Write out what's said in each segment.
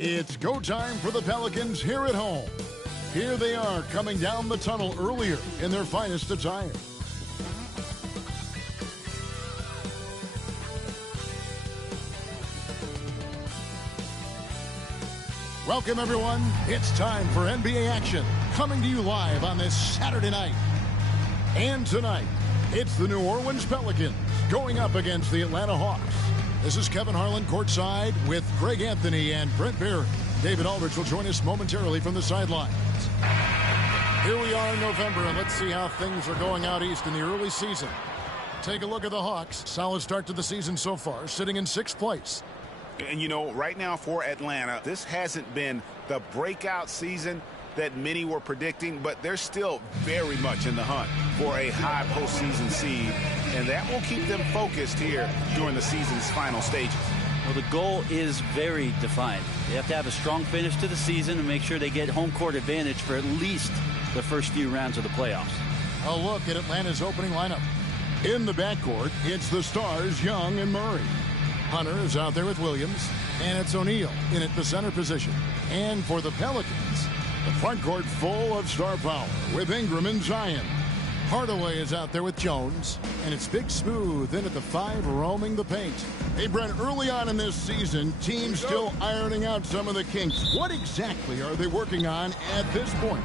It's go time for the Pelicans here at home. Here they are coming down the tunnel earlier in their finest attire. Welcome, everyone. It's time for NBA action, coming to you live on this Saturday night. And tonight, it's the New Orleans Pelicans going up against the Atlanta Hawks. This is Kevin Harlan courtside with Greg Anthony and Brent Barry. David Aldridge will join us momentarily from the sidelines. Here we are in November, and let's see how things are going out east in the early season. Take a look at the Hawks. Solid start to the season so far, sitting in 6th place. And, you know, right now for Atlanta, this hasn't been the breakout season that many were predicting, but they're still very much in the hunt for a high postseason seed, and that will keep them focused here during the season's final stages. Well, the goal is very defined. They have to have a strong finish to the season and make sure they get home court advantage for at least the first few rounds of the playoffs. A look at Atlanta's opening lineup. In the backcourt, it's the stars Young and Murray. Hunter is out there with Williams, and it's O'Neal in at the center position. And for the Pelicans, the front court full of star power with Ingram and Zion. Hardaway is out there with Jones, and it's Big Smooth in at the 5 roaming the paint. Hey, Brent, early on in this season, teams still ironing out some of the kinks. What exactly are they working on at this point?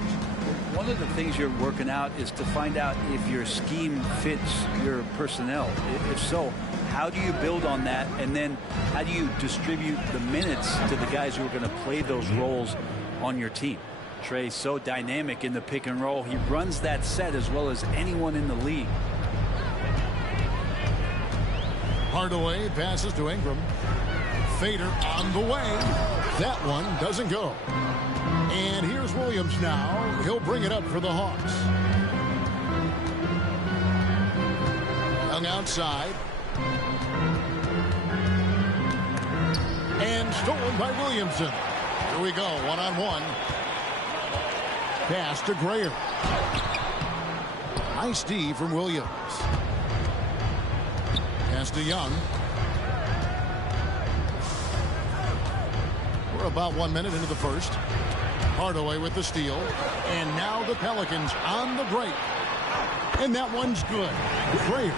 One of the things you're working out is to find out if your scheme fits your personnel. If so, how do you build on that, and then how do you distribute the minutes to the guys who are going to play those roles on your team? Trey's so dynamic in the pick and roll. He runs that set as well as anyone in the league. Hardaway passes to Ingram. Fader on the way. That one doesn't go. And here's Williams now. He'll bring it up for the Hawks. Young outside. And stolen by Williamson. Here we go, one-on-one. Pass to Grayer. Nice D from Williams. Pass to Young. We're about 1 minute into the first. Hardaway with the steal. And now the Pelicans on the break. And that one's good. Grayer.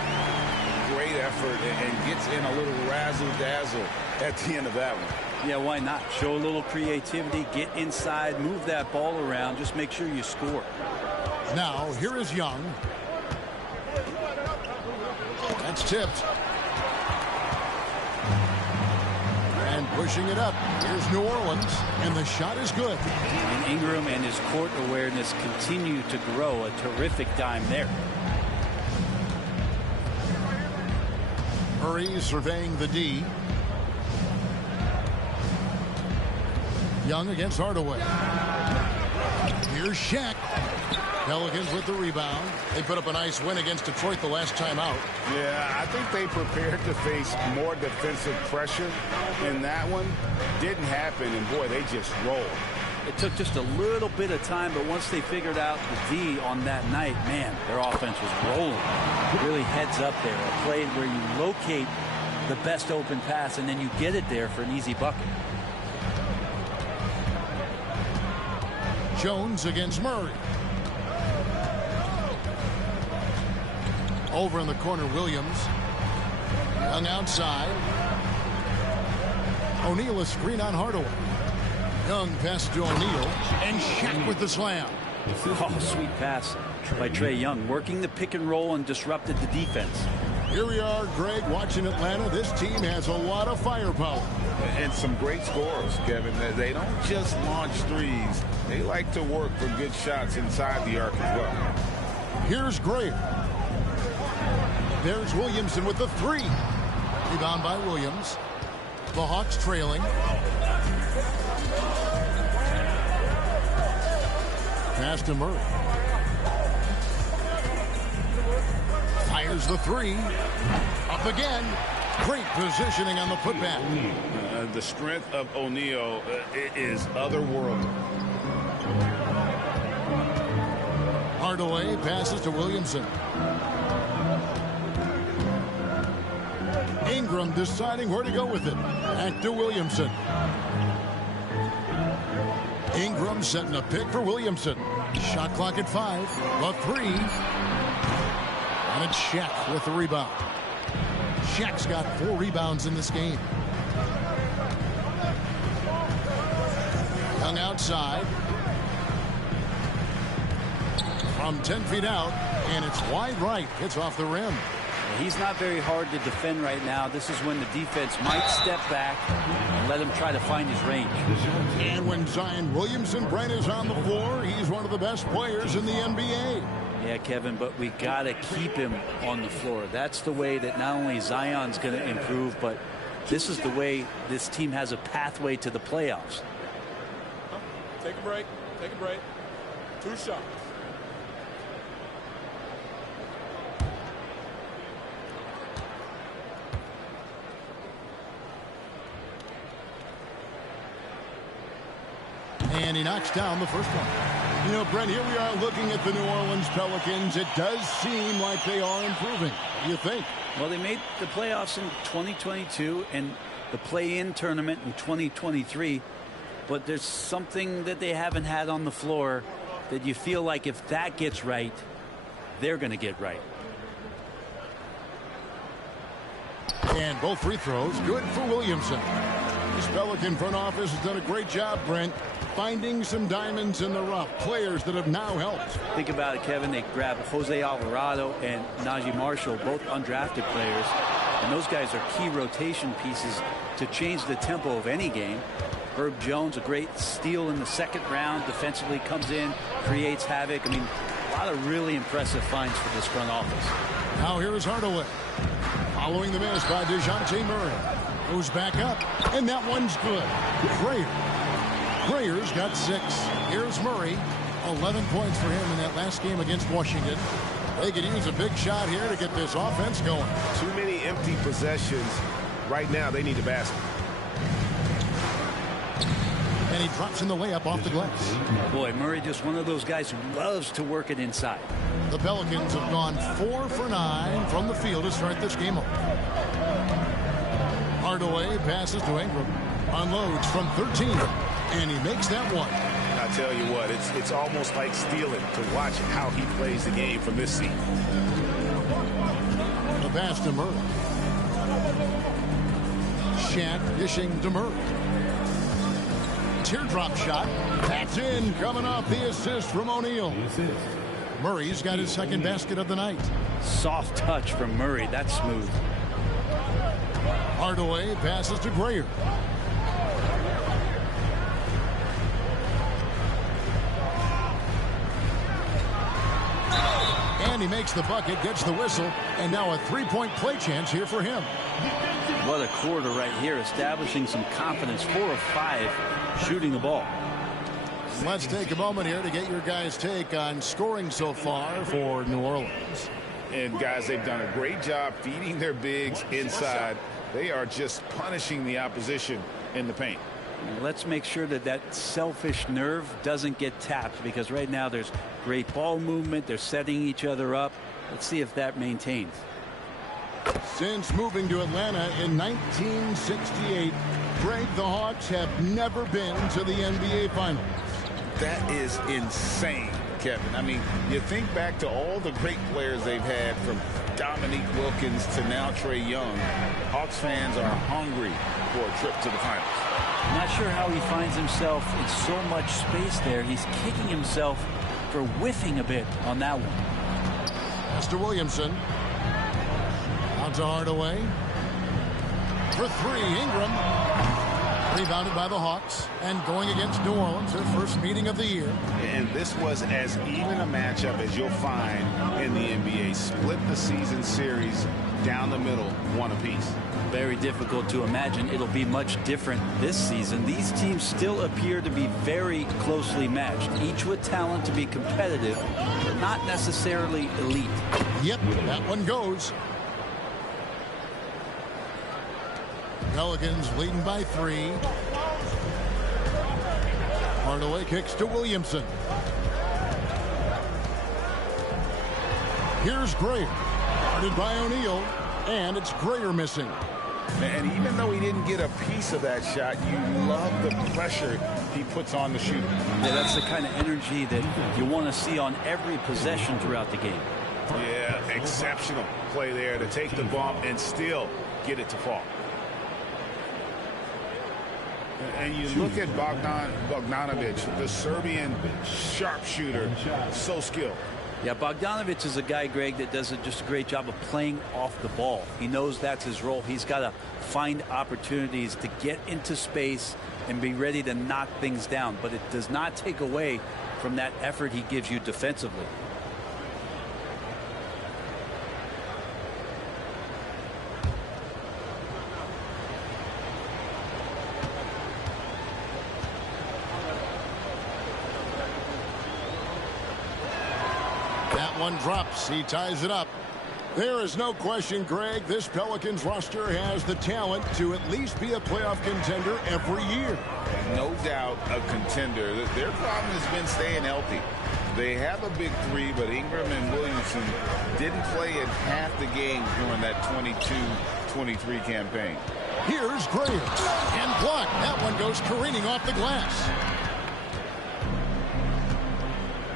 Great effort and gets in a little razzle-dazzle at the end of that one. Yeah, why not? Show a little creativity, get inside, move that ball around, just make sure you score. Now, here is Young. That's tipped. And pushing it up. Here's New Orleans, and the shot is good. And Ingram and his court awareness continue to grow. A terrific dime there. Murray surveying the D. Young against Hardaway. Here's Shaq. Pelicans with the rebound. They put up a nice win against Detroit the last time out. Yeah, I think they prepared to face more defensive pressure in that one. Didn't happen, and boy, they just rolled. It took just a little bit of time, but once they figured out the D on that night, man, their offense was rolling. Really heads up there. A play where you locate the best open pass, and then you get it there for an easy bucket. Jones against Murray. Over in the corner, Williams. Young outside. O'Neal a screen on Hardaway. Young pass to O'Neal. And Shaq with the slam. Oh, sweet pass by Trae Young. Working the pick and roll and disrupted the defense. Here we are, Greg, watching Atlanta. This team has a lot of firepower. And some great scorers, Kevin. They don't just launch threes. They like to work for good shots inside the arc as well. Here's Grayer. There's Williamson with the 3. Rebound by Williams. The Hawks trailing. Pass to Murray. Fires the 3. Up again. Great positioning on the putback. The strength of O'Neal is otherworldly. Hardaway passes to Williamson. Ingram deciding where to go with it. Back to Williamson. Ingram setting a pick for Williamson. Shot clock at 5. The 3. And it's Shaq with the rebound. Shaq's got 4 rebounds in this game. Young outside. From 10 feet out, and it's wide right. It's off the rim. He's not very hard to defend right now. This is when the defense might step back and let him try to find his range. And when Zion Williamson, Brent, is on the floor, he's one of the best players in the NBA. Yeah, Kevin, but we got to keep him on the floor. That's the way that not only Zion's going to improve, but this is the way this team has a pathway to the playoffs. Take a break. Take a break. 2 shots. And he knocks down the first one. You know, Brent, here we are looking at the New Orleans Pelicans. It does seem like they are improving. What do you think? Well, they made the playoffs in 2022 and the play-in tournament in 2023. But there's something that they haven't had on the floor that you feel like if that gets right, they're going to get right. And both free throws good for Williamson. This Pelican front office has done a great job, Brent, finding some diamonds in the rough. Players that have now helped. Think about it, Kevin. They grabbed Jose Alvarado and Najee Marshall, both undrafted players. And those guys are key rotation pieces to change the tempo of any game. Herb Jones, a great steal in the second round. Defensively comes in, creates havoc. I mean, a lot of really impressive finds for this front office. Now here is Hardaway. Following the miss by DeJounte Murray. Goes back up, and that one's good. Grayer's got 6. Here's Murray. 11 points for him in that last game against Washington. They could use a big shot here to get this offense going. Too many empty possessions. Right now, they need a basket. And he drops in the layup off the glass. Boy, Murray just one of those guys who loves to work it inside. The Pelicans have gone 4 for 9 from the field to start this game off. Hardaway passes to Ingram. Unloads from 13. And he makes that one. I tell you what, it's almost like stealing to watch how he plays the game from this seat. The pass to Murray. Shaq dishing to Murray. Teardrop shot. That's in. Coming off the assist from O'Neal. Murray's got his second basket of the night. Soft touch from Murray. That's smooth. Hardaway passes to Grayer. And he makes the bucket, gets the whistle, and now a 3-point play chance here for him. What a quarter right here, establishing some confidence. 4 of 5 shooting the ball. Let's take a moment here to get your guys' take on scoring so far for New Orleans. And guys, they've done a great job feeding their bigs inside. They are just punishing the opposition in the paint. Let's make sure that that selfish nerve doesn't get tapped, because right now there's great ball movement. They're setting each other up. Let's see if that maintains. Since moving to Atlanta in 1968, Greg, the Hawks have never been to the NBA Finals. That is insane, Kevin. I mean, you think back to all the great players they've had, from Dominique Wilkins to now Trae Young. Hawks fans are hungry for a trip to the finals. Not sure how he finds himself in so much space there. He's kicking himself for whiffing a bit on that one. Mr. Williamson. On to Hardaway. For 3, Ingram. Rebounded by the Hawks. And going against New Orleans, their first meeting of the year. And this was as even a matchup as you'll find in the NBA. Split the season series down the middle, 1 apiece. Very difficult to imagine it'll be much different this season. These teams still appear to be very closely matched, each with talent to be competitive, but not necessarily elite. Yep, that one goes. Pelicans leading by 3. Hardaway kicks to Williamson. Here's Grayer. Guarded by O'Neal. And it's Grayer missing. And even though he didn't get a piece of that shot, you love the pressure he puts on the shooter. Yeah, that's the kind of energy that you want to see on every possession throughout the game. Yeah, exceptional play there to take the bump and still get it to fall. And you look at Bogdanovic, the Serbian sharpshooter, so skilled. Yeah, Bogdanovic is a guy, Greg, that does just a great job of playing off the ball. He knows that's his role. He's got to find opportunities to get into space and be ready to knock things down. But it does not take away from that effort he gives you defensively. One drops. He ties it up. There is no question, Greg, this Pelicans roster has the talent to at least be a playoff contender every year. No doubt a contender. Their problem has been staying healthy. They have a big three, but Ingram and Williamson didn't play in half the games during that 22-23 campaign. Here's Graham. And blocked. That one goes careening off the glass.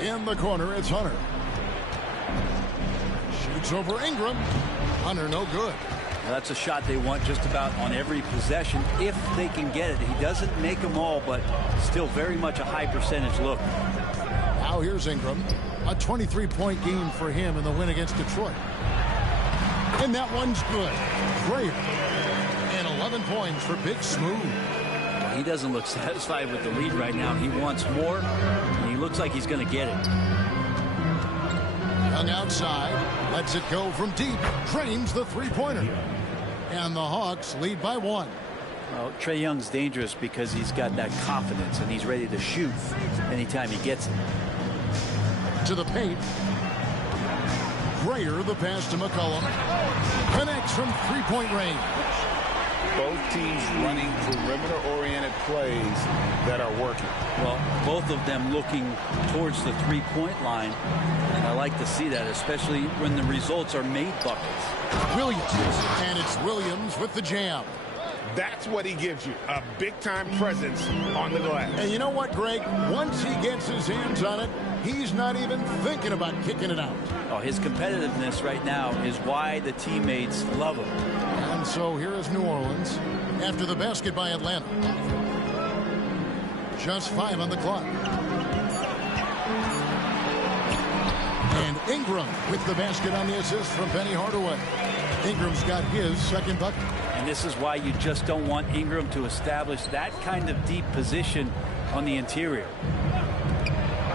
In the corner, it's Hunter. Shoots over Ingram. Hunter, no good. Well, that's a shot they want just about on every possession if they can get it. He doesn't make them all, but still very much a high percentage look. Now here's Ingram. A 23-point game for him in the win against Detroit. And that one's good. Great. And 11 points for Big Smooth. He doesn't look satisfied with the lead right now. He wants more, and he looks like he's going to get it. Young outside, lets it go from deep, drains the three-pointer. And the Hawks lead by one. Well, Trae Young's dangerous because he's got that confidence, and he's ready to shoot anytime he gets it. To the paint. Grayer, the pass to McCollum. Connects from three-point range. Both teams running perimeter-oriented plays that are working. Well, both of them looking towards the three-point line. And I like to see that, especially when the results are made buckets. Williams. And it's Williams with the jam. That's what he gives you, a big-time presence on the glass. And you know what, Greg? Once he gets his hands on it, he's not even thinking about kicking it out. Oh, his competitiveness right now is why the teammates love him. And so here is New Orleans after the basket by Atlanta. Just 5 on the clock. And Ingram with the basket on the assist from Penny Hardaway. Ingram's got his second bucket. And this is why you just don't want Ingram to establish that kind of deep position on the interior.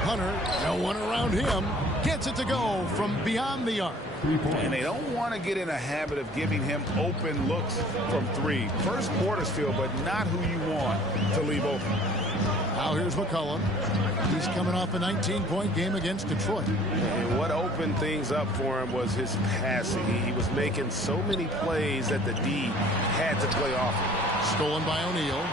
Hunter, no one around him, gets it to go from beyond the arc. And they don't want to get in a habit of giving him open looks from three. First quarter still, but not who you want to leave open. Now here's McCollum. He's coming off a 19-point game against Detroit. And what opened things up for him was his passing. He was making so many plays that the D had to play off him. Stolen by O'Neal.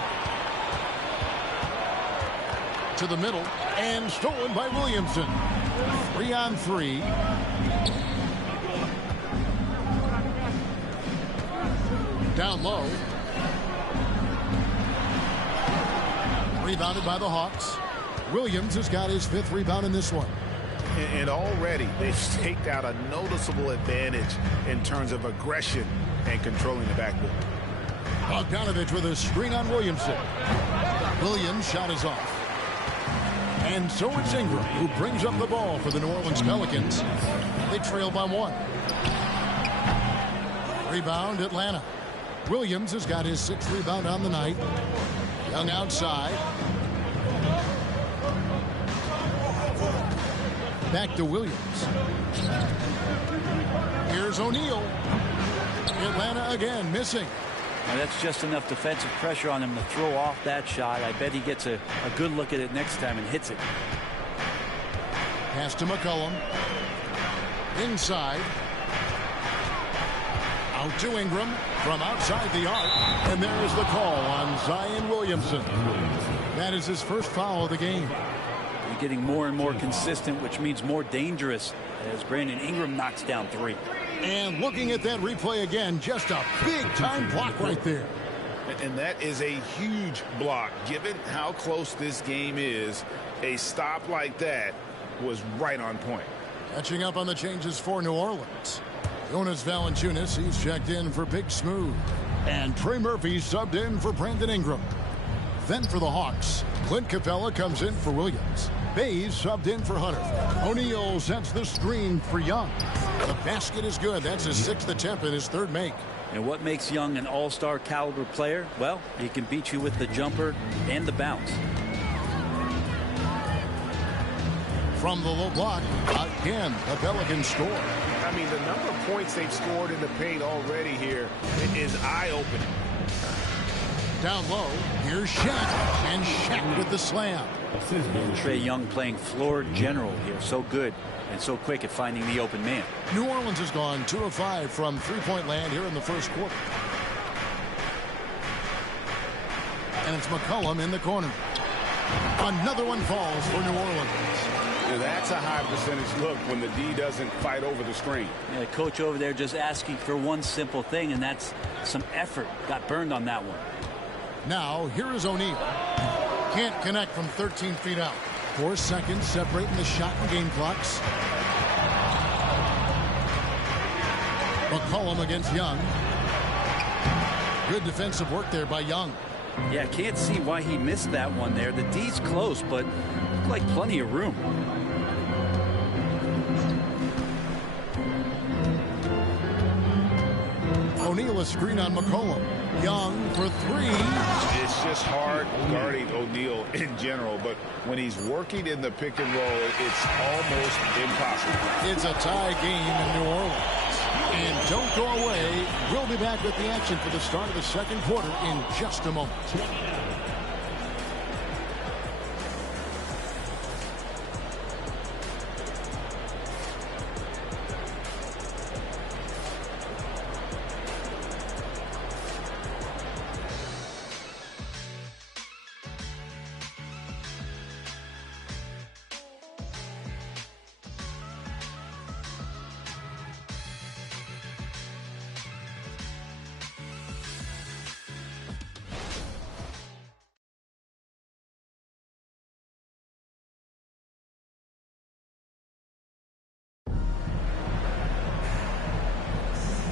To the middle. And stolen by Williamson. 3 on 3. Down low. Rebounded by the Hawks. Williams has got his 5th rebound in this one. And already they've staked out a noticeable advantage in terms of aggression and controlling the backboard. Bogdanovic with a screen on Williamson. Williams' shot is off. And so it's Ingram who brings up the ball for the New Orleans Pelicans. They trail by 1. Rebound Atlanta. Williams has got his 6th rebound on the night. Young outside. Back to Williams. Here's O'Neal. Atlanta again missing. Now that's just enough defensive pressure on him to throw off that shot. I bet he gets a good look at it next time and hits it. Pass to McCollum. Inside. Out to Ingram from outside the arc. And there is the call on Zion Williamson. That is his first foul of the game. He's getting more and more consistent, which means more dangerous as Brandon Ingram knocks down 3. And looking at that replay again, just a big-time block right there. And that is a huge block. Given how close this game is, a stop like that was right on point. Catching up on the changes for New Orleans. Jonas Valanciunas, he's checked in for Big Smooth. And Trey Murphy subbed in for Brandon Ingram. Then for the Hawks, Clint Capella comes in for Williams. Bays subbed in for Hunter. O'Neal sets the screen for Young. The basket is good. That's his 6th attempt and his 3rd make. And what makes Young an all-star caliber player? Well, he can beat you with the jumper and the bounce. From the low block, again, the Pelicans score. I mean, the number of points they've scored in the paint already here is eye-opening. Down low, here's Shaq, and Shaq with the slam. Trae Young playing floor general here. So good and so quick at finding the open man. New Orleans has gone 2 of 5 from three-point land here in the first quarter. And it's McCollum in the corner. Another one falls for New Orleans. Yeah, that's a high percentage look when the D doesn't fight over the screen. Yeah, coach over there just asking for one simple thing, and that's some effort. Got burned on that one. Now, here is O'Neal. Can't connect from 13 feet out. 4 seconds separating the shot and game clocks. McCollum against Young. Good defensive work there by Young. Yeah, can't see why he missed that one there. The D's close, but looked like plenty of room. O'Neal a screen on McCollum. Young for 3. It's just hard guarding O'Neal in general, but when he's working in the pick and roll, it's almost impossible. It's a tie game in New Orleans. And don't go away. We'll be back with the action for the start of the second quarter in just a moment.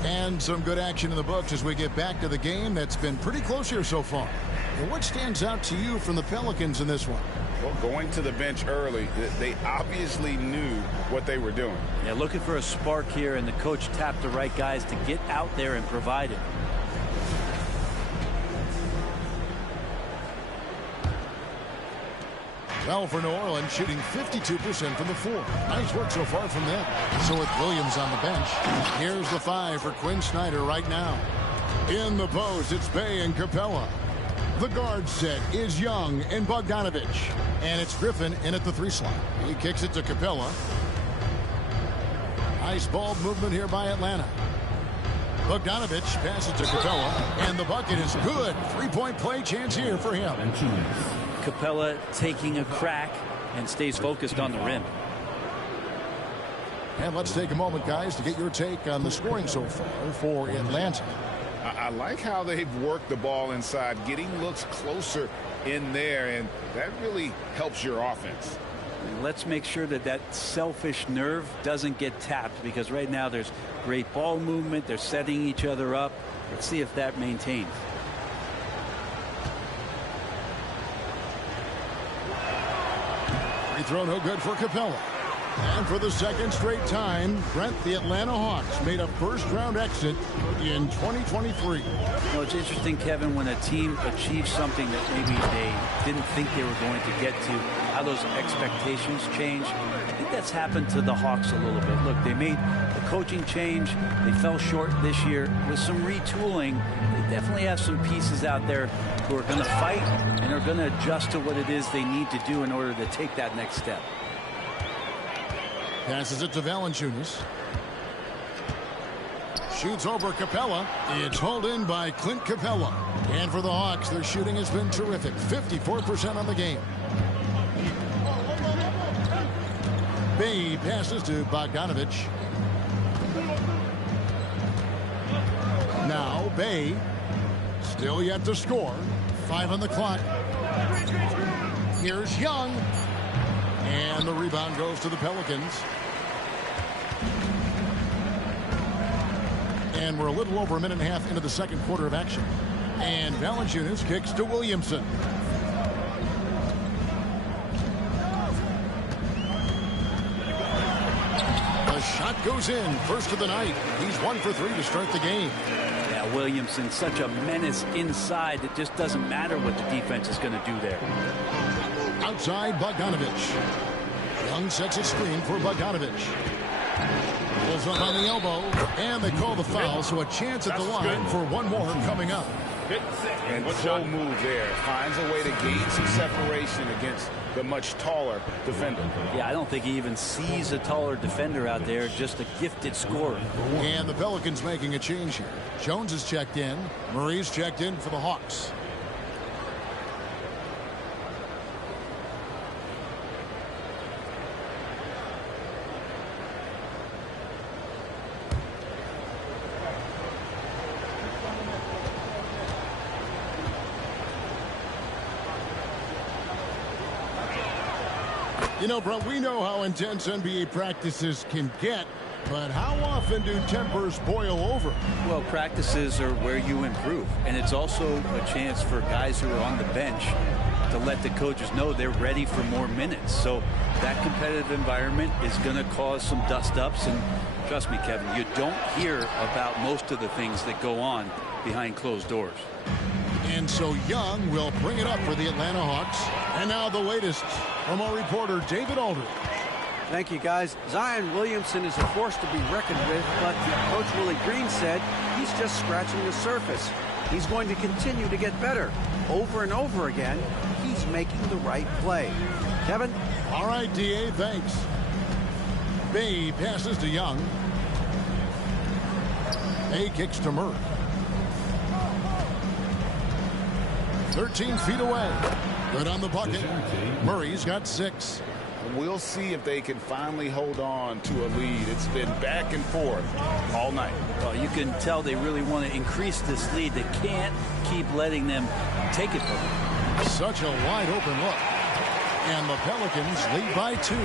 And some good action in the books as we get back to the game that's been pretty close here so far. And what stands out to you from the Pelicans in this one? Well, going to the bench early, they obviously knew what they were doing. Yeah, looking for a spark here, and the coach tapped the right guys to get out there and provide it. Well, for New Orleans, shooting 52% from the floor. Nice work so far from them. So with Williams on the bench, here's the 5 for Quinn Snyder right now. In the post, it's Bey and Capella. The guard set is Young and Bogdanovich. And it's Griffin in at the 3 slot. He kicks it to Capella. Nice ball movement here by Atlanta. Bogdanovich passes to Capella. And the bucket is good. 3-point play chance here for him. Capella taking a crack and stays focused on the rim. And let's take a moment, guys, to get your take on the scoring so far for Atlanta. I like how they've worked the ball inside, getting looks closer in there, and that really helps your offense. Let's make sure that that selfish nerve doesn't get tapped, because right now there's great ball movement. They're setting each other up. Let's see if that maintains. Free throw no good for Capella. And for the second straight time, Brent, the Atlanta Hawks made a first-round exit in 2023. Well, it's interesting, Kevin, when a team achieves something that maybe they didn't think they were going to get to, how those expectations change. I think that's happened to the Hawks a little bit. Look, they made a coaching change. They fell short this year. With some retooling, they definitely have some pieces out there who are going to fight and are going to adjust to what it is they need to do in order to take that next step. Passes it to Valanciunas. Shoots over Capella. It's hauled in by Clint Capella. And for the Hawks, their shooting has been terrific. 54% on the game. Bey passes to Bogdanovich. Bay. Still yet to score. 5 on the clock. Here's Young. And the rebound goes to the Pelicans. And we're a little over a minute and a half into the second quarter of action. And Valanciunas kicks to Williamson. The shot goes in. First of the night. He's 1 for 3 to start the game. Yeah, Williamson, such a menace inside. It just doesn't matter what the defense is going to do there. Outside, Bogdanovich. Young sets a screen for Bogdanovich. Pulls up on the elbow, and they call the foul, so a chance at the line for one more coming up. And full move there. Finds a way to gain some separation against the much taller defender. Yeah, I don't think he even sees a taller defender out there, just a gifted scorer. And the Pelicans making a change here. Jones is checked in. Murray's checked in for the Hawks. You know, Brent, we know how intense NBA practices can get, but how often do tempers boil over? Well, practices are where you improve, and it's also a chance for guys who are on the bench to let the coaches know they're ready for more minutes. So that competitive environment is going to cause some dust-ups, and trust me, Kevin, you don't hear about most of the things that go on behind closed doors. And so Young will bring it up for the Atlanta Hawks. And now the latest from our reporter, David Aldridge. Thank you, guys. Zion Williamson is a force to be reckoned with, but Coach Willie Green said he's just scratching the surface. He's going to continue to get better. Over and over again, he's making the right play. Kevin? All right, D.A., thanks. Bay passes to Young. Bay kicks to Murray. 13 feet away. Good on the bucket. Murray's got 6. We'll see if they can finally hold on to a lead. It's been back and forth all night. Well, you can tell they really want to increase this lead. They can't keep letting them take it from them. Such a wide open look. And the Pelicans lead by 2.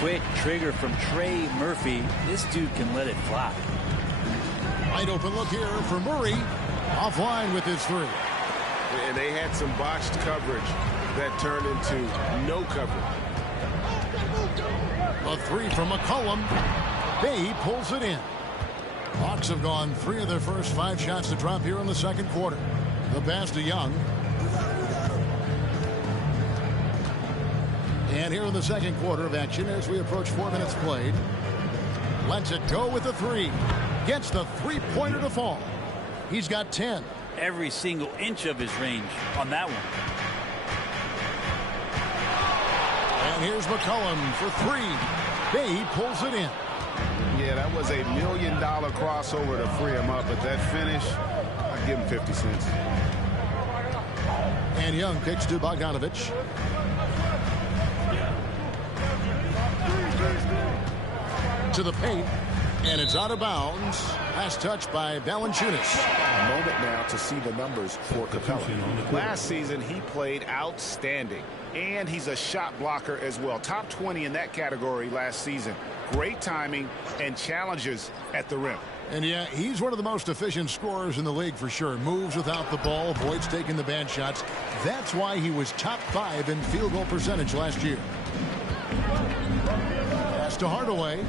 Quick trigger from Trey Murphy. This dude can let it fly. Wide open look here for Murray. Offline with his 3. And they had some botched coverage that turned into no coverage. A 3 from McCollum. Bay pulls it in. Hawks have gone 3 of their first 5 shots to drop here in the second quarter. The pass to Young. And here in the second quarter of action as we approach 4 minutes played. Lets it go with the 3. Gets the three-pointer to fall. He's got 10. Every single inch of his range on that one. And here's McCollum for 3. Bay pulls it in. Yeah, that was $1 million crossover to free him up, but that finish, I'd give him 50 cents. And Young kicks to Bogdanovich. To the paint. And it's out of bounds. Last touch by Valanciunas. A moment now to see the numbers for Capella. Last season, he played outstanding. And he's a shot blocker as well. Top 20 in that category last season. Great timing and challenges at the rim. And yeah, he's one of the most efficient scorers in the league for sure. Moves without the ball, avoids taking the bad shots. That's why he was top 5 in field goal percentage last year. Pass to Hardaway.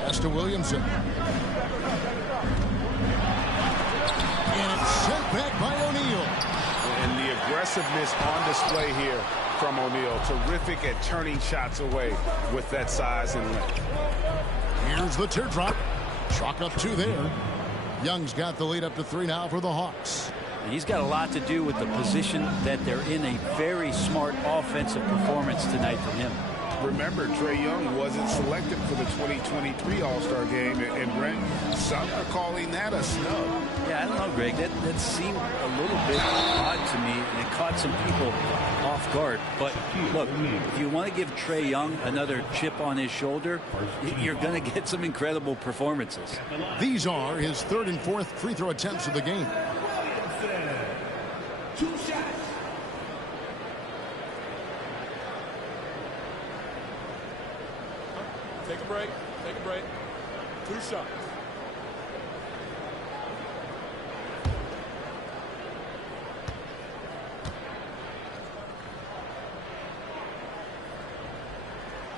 Pass to Williamson. And it's sent back by O'Neal. And the aggressiveness on display here from O'Neal. Terrific at turning shots away with that size and length. Here's the teardrop. Chalk up 2 there. Young's got the lead up to 3 now for the Hawks. He's got a lot to do with the position that they're in. A very smart offensive performance tonight from him. remember, Trae Young wasn't selected for the 2023 All-Star game, and Brent, some are calling that a snub. Yeah, I don't know, Greg. That seemed a little bit odd to me, and it caught some people off guard. But look, if you want to give Trae Young another chip on his shoulder, you're going to get some incredible performances. These are his third and fourth free throw attempts of the game. 2 shots. Take a break. Take a break. 2 shots.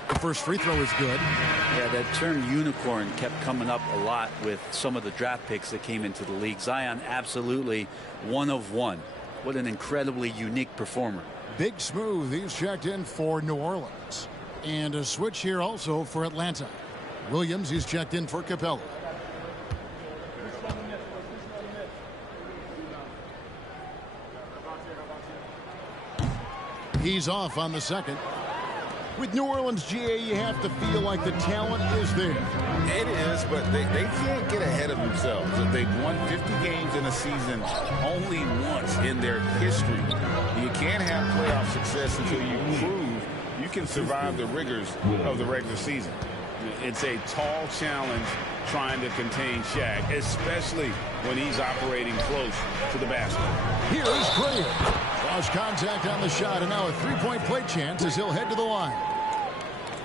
The first free throw is good. Yeah, that term unicorn kept coming up a lot with some of the draft picks that came into the league. Zion, absolutely one of one. What an incredibly unique performer. Big Smooth, he's checked in for New Orleans. And a switch here also for Atlanta. Williams, he's checked in for Capella. He's off on the second. With New Orleans, GA, you have to feel like the talent is there. It is, but they can't get ahead of themselves. They've won 50 games in a season only once in their history. You can't have playoff success until you prove you can survive the rigors of the regular season. It's a tall challenge trying to contain Shaq, especially when he's operating close to the basket. Here is Graham. Lost contact on the shot, and now a three-point play chance as he'll head to the line.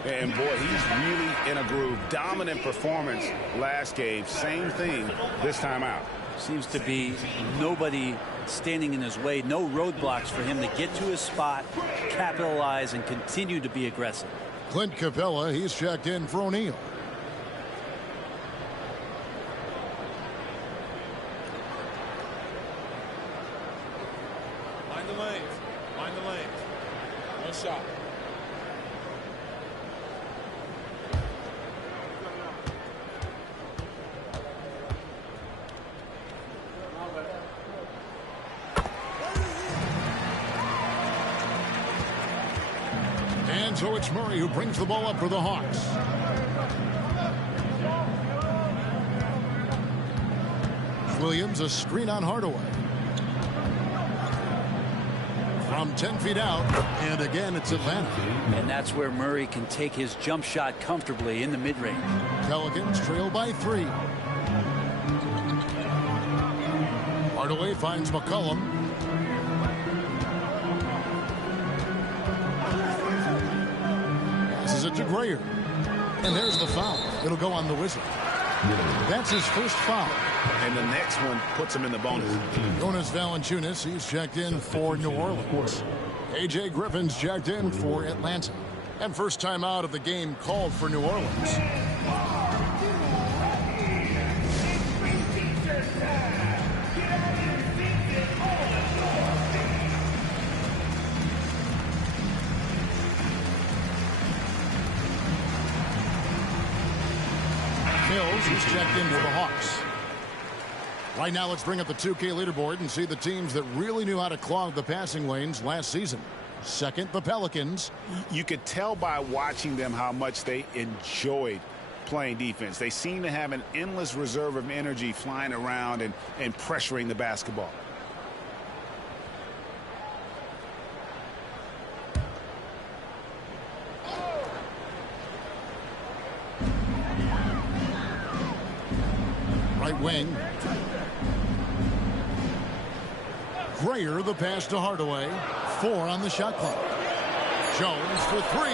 And boy, he's really in a groove. Dominant performance last game. Same thing this time out. Seems to be nobody standing in his way. No roadblocks for him to get to his spot, capitalize, and continue to be aggressive. Clint Capella, he's checked in for O'Neal. Mind the lanes. Mind the lanes. 1 shot. And so it's Murray who brings the ball up for the Hawks. Williams, a screen on Hardaway. From 10 feet out, and again it's Atlanta. And that's where Murray can take his jump shot comfortably in the mid-range. Pelicans trail by 3. Hardaway finds McCollum. Passes it to Grayer. And there's the foul. It'll go on the Wizard. That's his first foul. And the next one puts him in the bonus. Jonas Valanciunas, he's checked in for New Orleans. A.J. Griffin's checked in for Atlanta. And first time out of the game called for New Orleans. Mills, who's checked in for the Hawks. Right now, let's bring up the 2K leaderboard and see the teams that really knew how to clog the passing lanes last season. Second, the Pelicans. You could tell by watching them how much they enjoyed playing defense. They seem to have an endless reserve of energy flying around and pressuring the basketball. Right wing. Grayer, the pass to Hardaway. 4 on the shot clock. Jones for 3.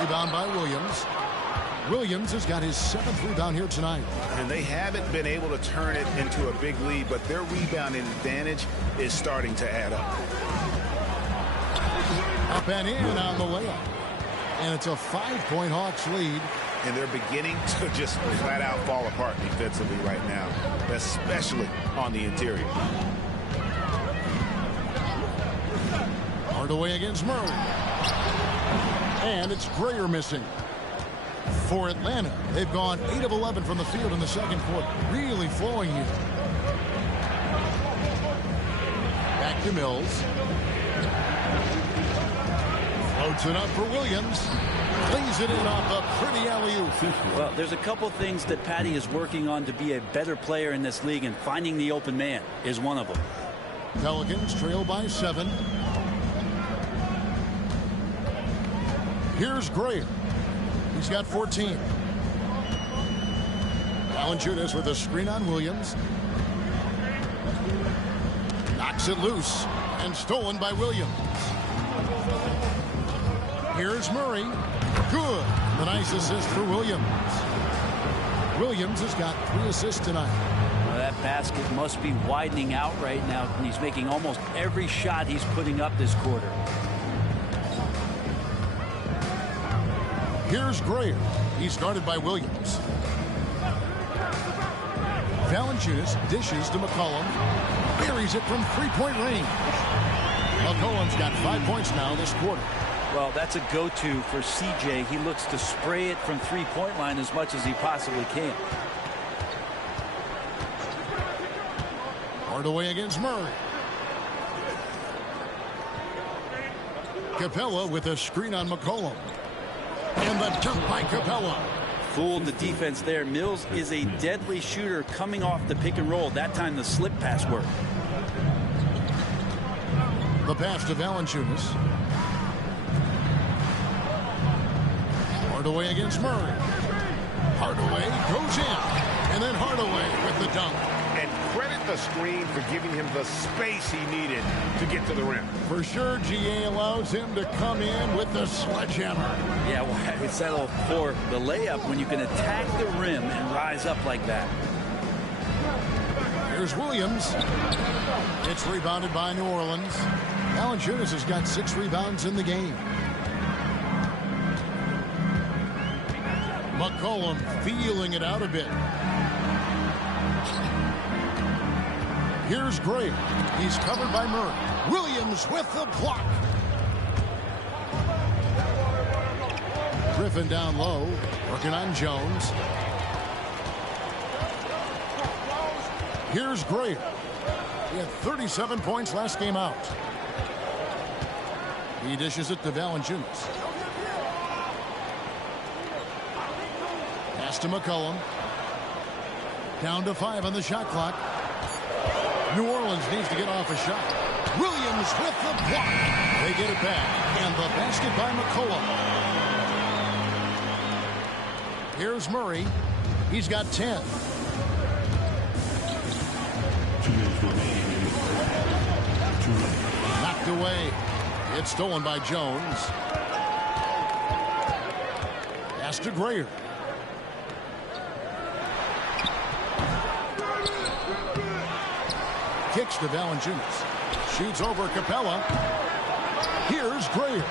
Rebound by Williams. Williams has got his 7th rebound here tonight. And they haven't been able to turn it into a big lead, but their rebounding advantage is starting to add up. Up and in on the layup. And it's a 5-point Hawks lead. And they're beginning to just flat out fall apart defensively right now, especially on the interior. Hardaway against Murray. And it's Grayer missing. For Atlanta, they've gone 8 of 11 from the field in the second quarter. Really flowing here. Back to Mills. Floats it up for Williams. Lays it in off a pretty alley-oop. Well, there's a couple things that Patty is working on to be a better player in this league, and finding the open man is one of them. Pelicans trail by 7. Here's Gray. He's got 14. Valanciunas with a screen on Williams. Knocks it loose and stolen by Williams. Here's Murray. Good. The nice assist for Williams. Williams has got 3 assists tonight. Well, that basket must be widening out right now, and he's making almost every shot he's putting up this quarter. Here's Gray. He's guarded by Williams. Valanciunas dishes to McCollum. Buries it from 3-point range. McCollum's got 5 points now this quarter. Well, that's a go-to for CJ. He looks to spray it from 3-point line as much as he possibly can. Hardaway against Murray. Capella with a screen on McCollum. And the dunk by Capella. Fooled the defense there. Mills is a deadly shooter coming off the pick and roll. That time the slip pass worked. The pass to Valanciunas. Hardaway against Murray. Hardaway goes in. And then Hardaway with the dunk. And credit the screen for giving him the space he needed to get to the rim. For sure, GA allows him to come in with the sledgehammer. Yeah, well, we settle for the layup when you can attack the rim and rise up like that. Here's Williams. It's rebounded by New Orleans. Valanciunas has got 6 rebounds in the game. McCollum feeling it out a bit. Here's Gray. He's covered by Murray. Williams with the block. Griffin down low, working on Jones. Here's Gray. He had 37 points last game out. He dishes it to Valanciunas. Pass to McCollum. Down to 5 on the shot clock. New Orleans needs to get off a shot. Williams with the block. They get it back. And the basket by McCollum. Here's Murray. He's got 10. Knocked away. It's stolen by Jones. Pass to Grayer. Kicks to Valanciunas. Shoots over Capella. Here's Grayer.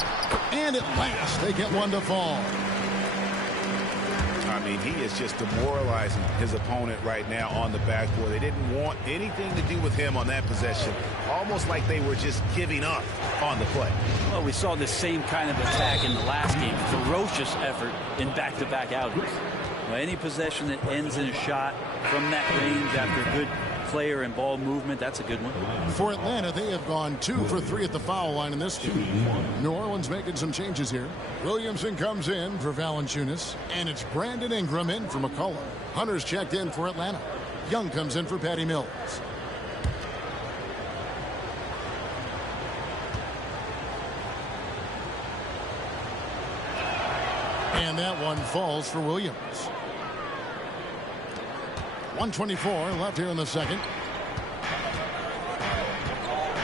And at last, they get one to fall. I mean, he is just demoralizing his opponent right now on the backboard. They didn't want anything to do with him on that possession. Almost like they were just giving up on the play. Well, we saw the same kind of attack in the last game. Ferocious effort in back-to-back outings. Well, any possession that ends in a shot from that range after good player and ball movement, that's a good one. For Atlanta, they have gone 2 for 3 at the foul line in this game. New Orleans making some changes here. Williamson comes in for Valanciunas, and it's Brandon Ingram in for McCollum. Hunter's checked in for Atlanta. Young comes in for Patty Mills. And that one falls for Williams. 1:24 left here in the second.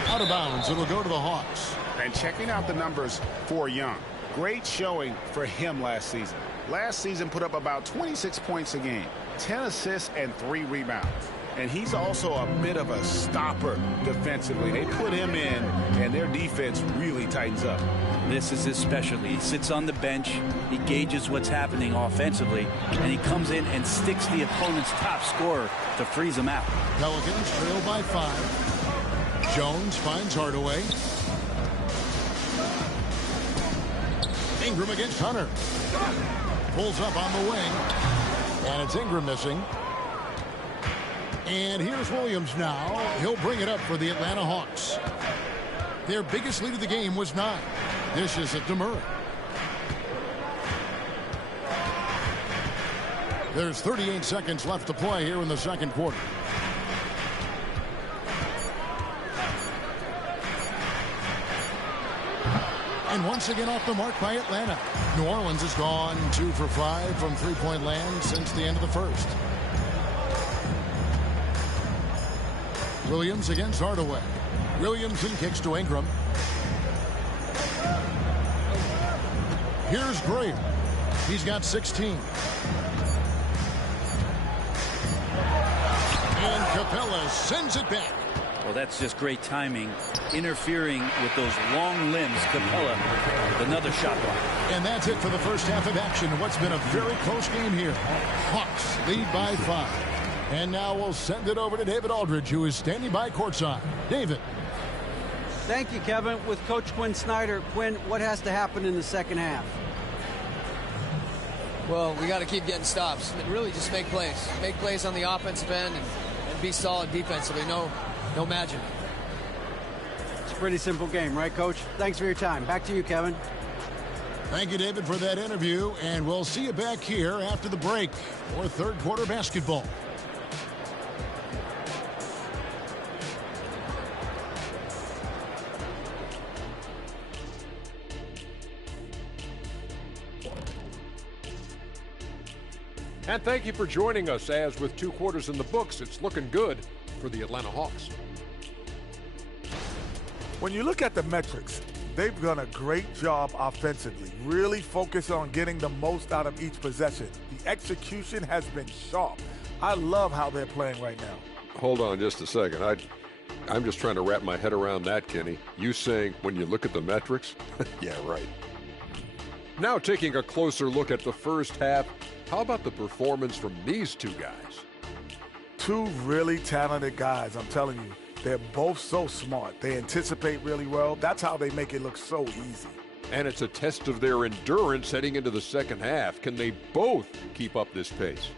Out of bounds. It'll go to the Hawks. And checking out the numbers for Young. Great showing for him last season. Last season put up about 26 points a game, 10 assists and 3 rebounds. And he's also a bit of a stopper defensively. They put him in, and their defense really tightens up. This is his specialty. He sits on the bench, he gauges what's happening offensively, and he comes in and sticks the opponent's top scorer to freeze him out. Pelicans trail by 5. Jones finds Hardaway. Ingram against Hunter. Pulls up on the wing. And it's Ingram missing. And here's Williams now. He'll bring it up for the Atlanta Hawks. Their biggest lead of the game was 9. Dishes it to Murray. There's 38 seconds left to play here in the second quarter. And once again off the mark by Atlanta. New Orleans has gone 2 for 5 from three-point land since the end of the first. Williams against Hardaway. Williamson kicks to Ingram. Here's Graham. He's got 16. And Capella sends it back. Well, that's just great timing. Interfering with those long limbs. Capella with another shot block. And that's it for the first half of action. What's been a very close game here. Hawks lead by 5. And now we'll send it over to David Aldridge, who is standing by courtside. David. Thank you, Kevin. With Coach Quinn Snyder. Quinn, what has to happen in the second half? Well, we got to keep getting stops and really just make plays. Make plays on the offensive end and be solid defensively. No magic. It's a pretty simple game, right, Coach? Thanks for your time. Back to you, Kevin. Thank you, David, for that interview. And we'll see you back here after the break for third quarter basketball. And thank you for joining us, as with 2 quarters in the books, it's looking good for the Atlanta Hawks. When you look at the metrics, they've done a great job offensively, really focus on getting the most out of each possession. The execution has been sharp. I love how they're playing right now. Hold on just a second. I'm just trying to wrap my head around that, Kenny. You saying when you look at the metrics? Yeah, right. Now taking a closer look at the first half, how about the performance from these 2 guys? 2 really talented guys, I'm telling you. They're both so smart. They anticipate really well. That's how they make it look so easy. And it's a test of their endurance heading into the second half. Can they both keep up this pace?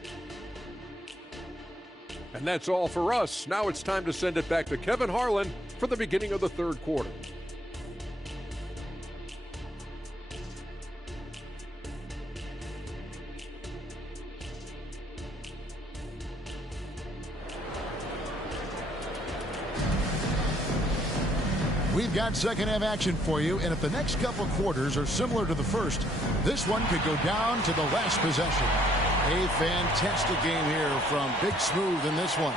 And that's all for us. Now it's time to send it back to Kevin Harlan for the beginning of the third quarter. We've got second half action for you, and if the next couple quarters are similar to the first, this one could go down to the last possession. A fantastic game here from Big Smooth in this one.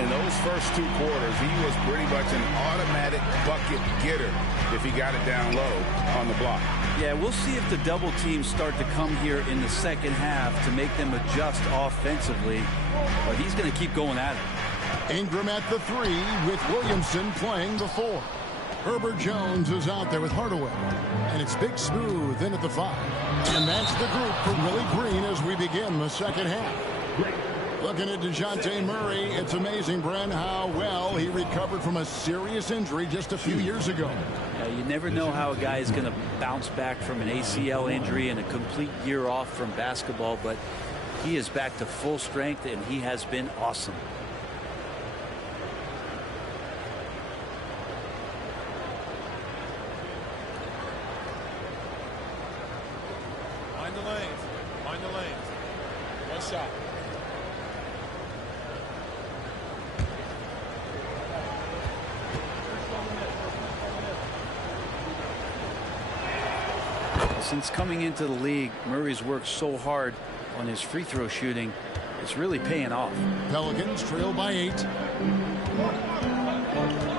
In those first 2 quarters, he was pretty much an automatic bucket getter if he got it down low on the block. Yeah, we'll see if the double teams start to come here in the second half to make them adjust offensively, but he's going to keep going at it. Ingram at the 3 with Williamson playing the 4. Herbert Jones is out there with Hardaway. And it's Big Smooth in at the 5. And that's the group for Willie Green as we begin the second half. Looking at DeJounte Murray, it's amazing, Bren, how well he recovered from a serious injury just a few years ago. You never know how a guy is going to bounce back from an ACL injury and a complete year off from basketball, but he is back to full strength, and he has been awesome. Mind the lanes. One shot. Since coming into the league, Murray's worked so hard on his free throw shooting. It's really paying off. Pelicans trail by 8.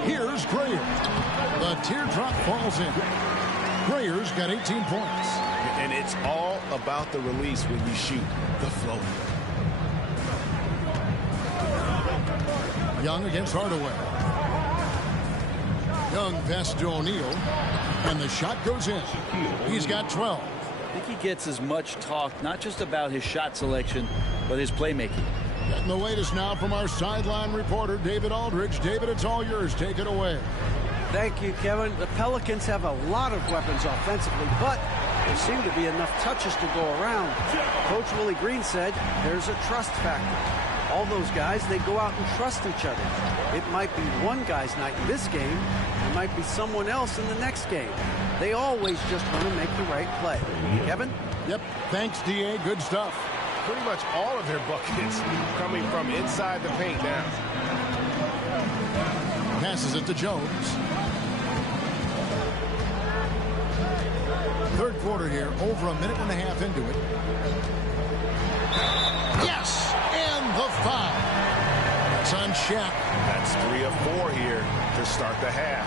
Here's Graham. The teardrop falls in. Grayer's got 18 points. And it's all about the release when you shoot the float. Young against Hardaway. Young pass to O'Neal. And the shot goes in. He's got 12. I think he gets as much talk, not just about his shot selection, but his playmaking. Getting the latest now from our sideline reporter, David Aldridge. David, it's all yours. Take it away. Thank you, Kevin. The Pelicans have a lot of weapons offensively, but there seem to be enough touches to go around. Coach Willie Green said there's a trust factor. All those guys, they go out and trust each other. It might be one guy's night in this game, and might be someone else in the next game. They always just want to make the right play. Kevin? Yep. Thanks, D.A. Good stuff. Pretty much all of their buckets coming from inside the paint now. Passes it to Jones. Third quarter here, over a minute and a half into it. Yes! And the foul. It's on Shaq. That's 3 of 4 here to start the half.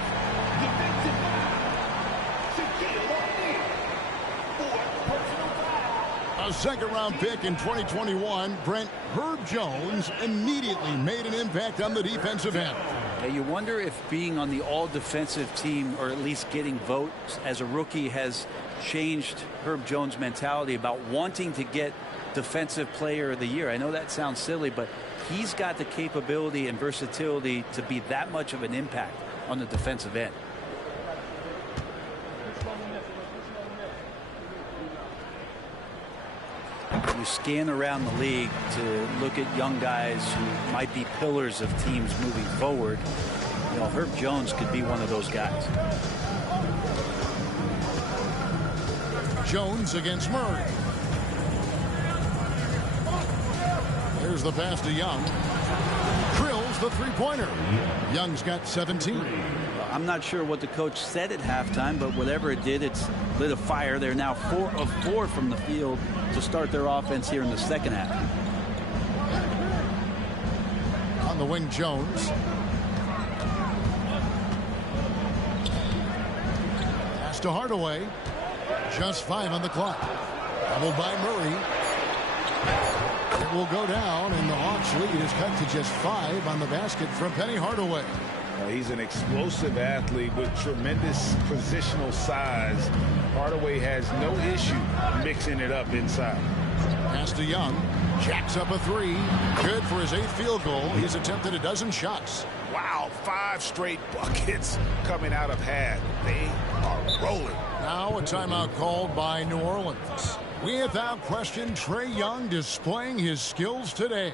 A second-round pick in 2021, Brent Herb Jones immediately made an impact on the defensive end. Yeah, you wonder if being on the all-defensive team, or at least getting votes as a rookie, has changed Herb Jones' mentality about wanting to get Defensive Player of the Year. I know that sounds silly, but he's got the capability and versatility to be that much of an impact on the defensive end. You scan around the league to look at young guys who might be pillars of teams moving forward. You know, Herb Jones could be one of those guys. Jones against Murray. There's the pass to Young. Drills the three-pointer. Young's got 17. I'm not sure what the coach said at halftime, but whatever it did, it's lit a fire. They're now 4 of 4 from the field to start their offense here in the second half. On the wing, Jones. Pass to Hardaway. Just 5 on the clock. Doubled by Murray. It will go down, and the Hawks lead is cut to just 5 on the basket from Penny Hardaway. He's an explosive athlete with tremendous positional size. Hardaway has no issue mixing it up inside. Pass to Young. Jacks up a 3. Good for his 8th field goal. He's attempted a dozen shots. Wow, 5 straight buckets coming out of half. They are rolling. Now a timeout called by New Orleans. Without question, Trae Young displaying his skills today.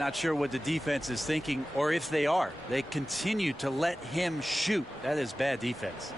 Not sure what the defense is thinking, or if they are. They continue to let him shoot. That is bad defense.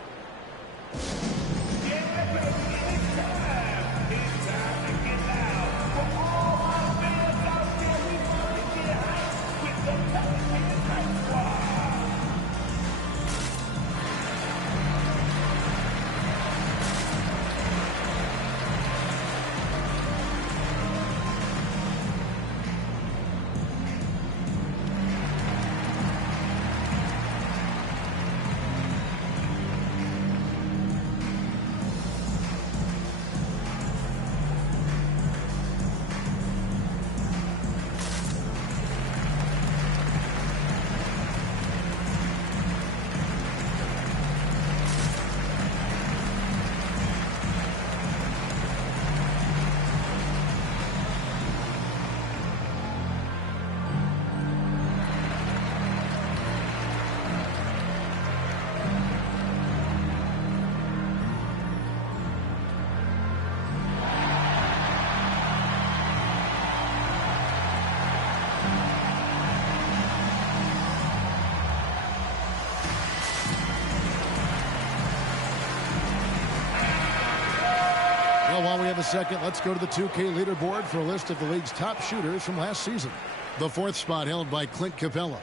While we have a second, let's go to the 2K leaderboard for a list of the league's top shooters from last season. The 4th spot held by Clint Capella.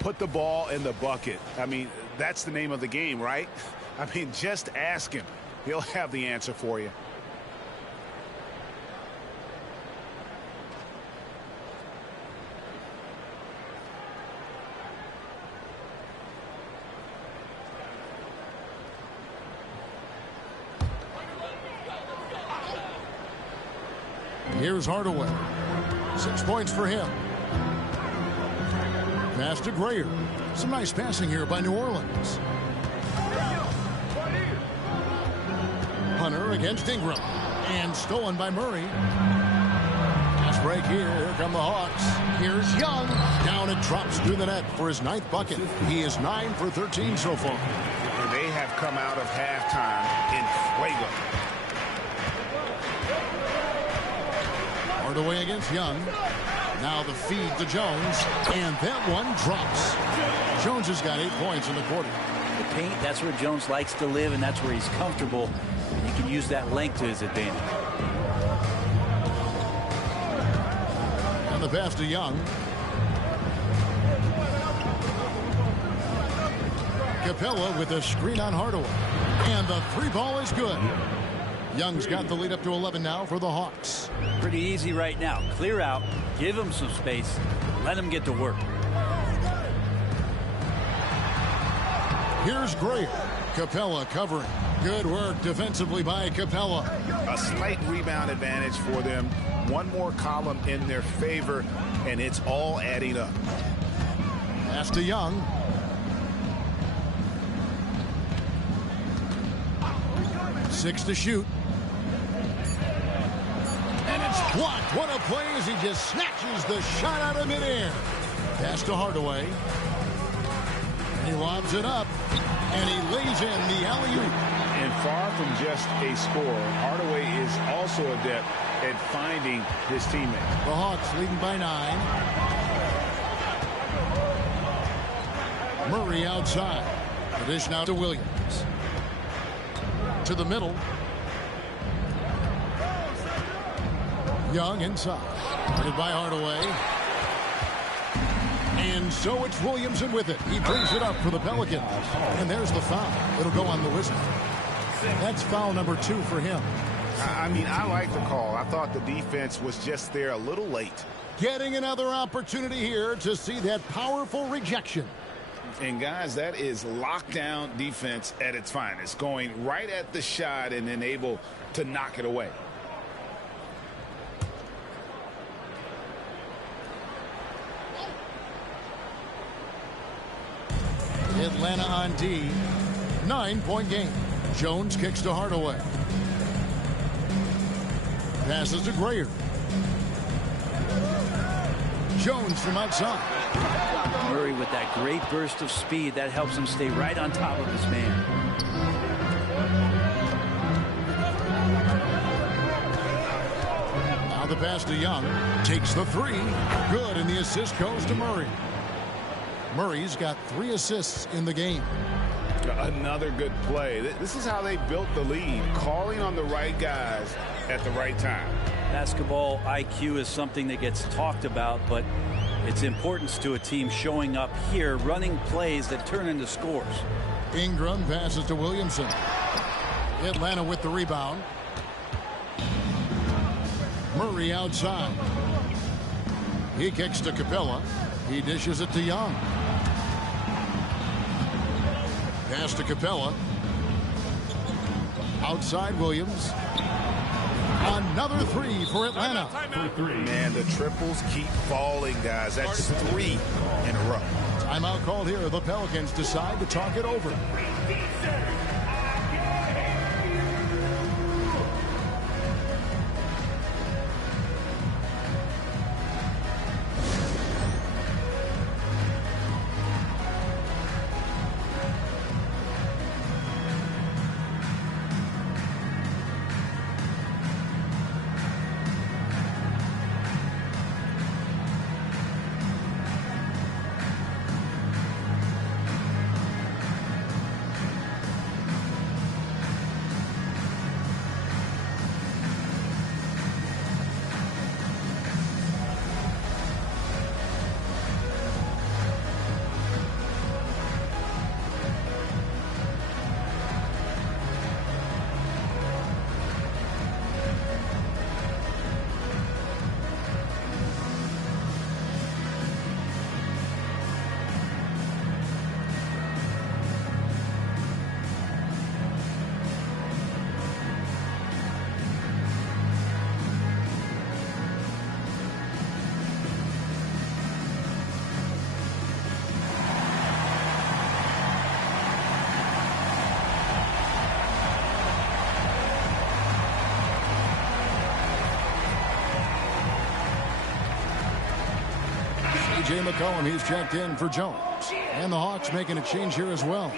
Put the ball in the bucket. I mean, that's the name of the game, right? I mean, just ask him. He'll have the answer for you. Here's Hardaway. 6 points for him. Pass to Grayer. Some nice passing here by New Orleans. Hunter against Ingram. And stolen by Murray. Pass break here. Here come the Hawks. Here's Young. Down and drops through the net for his 9th bucket. He is 9 for 13 so far. And they have come out of halftime in fuego. Hardaway against Young. Now the feed to Jones. And that one drops. Jones has got 8 points in the quarter. The paint, that's where Jones likes to live, and that's where he's comfortable. And he can use that length to his advantage. And the pass to Young. Capella with a screen on Hardaway. And the three ball is good. Young's got the lead up to 11 now for the Hawks. Pretty easy right now. Clear out, give him some space, let him get to work. Here's Grayer. Capella covering. Good work defensively by Capella. A slight rebound advantage for them. One more column in their favor, and it's all adding up. Pass to Young. Six to shoot. And it's blocked. What a play as he just snatches the shot out of midair. Pass to Hardaway. He lobs it up. And he lays in the alley-oop. And far from just a scorer, Hardaway is also adept at finding his teammates. The Hawks leading by 9. Murray outside. The dish now to Williams. To the middle. Young inside. Guarded by Hardaway. And so it's Williamson with it. He brings it up for the Pelicans. And there's the foul. It'll go on the Wizard. That's foul number 2 for him. I mean, I like the call. I thought the defense was just there a little late. Getting another opportunity here to see that powerful rejection. And guys, that is lockdown defense at its finest. Going right at the shot and then able to knock it away. Atlanta on D. 9-point game. Jones kicks to Hardaway. Passes to Grayer. Jones from outside. Murray with that great burst of speed that helps him stay right on top of his man. Now the pass to Young. Takes the three. Good, and the assist goes to Murray. Murray's got 3 assists in the game. Another good play. This is how they built the lead, calling on the right guys at the right time. Basketball IQ is something that gets talked about, but its importance to a team showing up here, running plays that turn into scores. Ingram passes to Williamson. Atlanta with the rebound. Murray outside. He kicks to Capella. He dishes it to Young. Pass to Capella. Outside Williams. Another 3 for Atlanta. Man, the triples keep falling, guys. That's 3 in a row. Timeout called here. The Pelicans decide to talk it over. Jay McCollum, he's checked in for Jones. And the Hawks making a change here as well.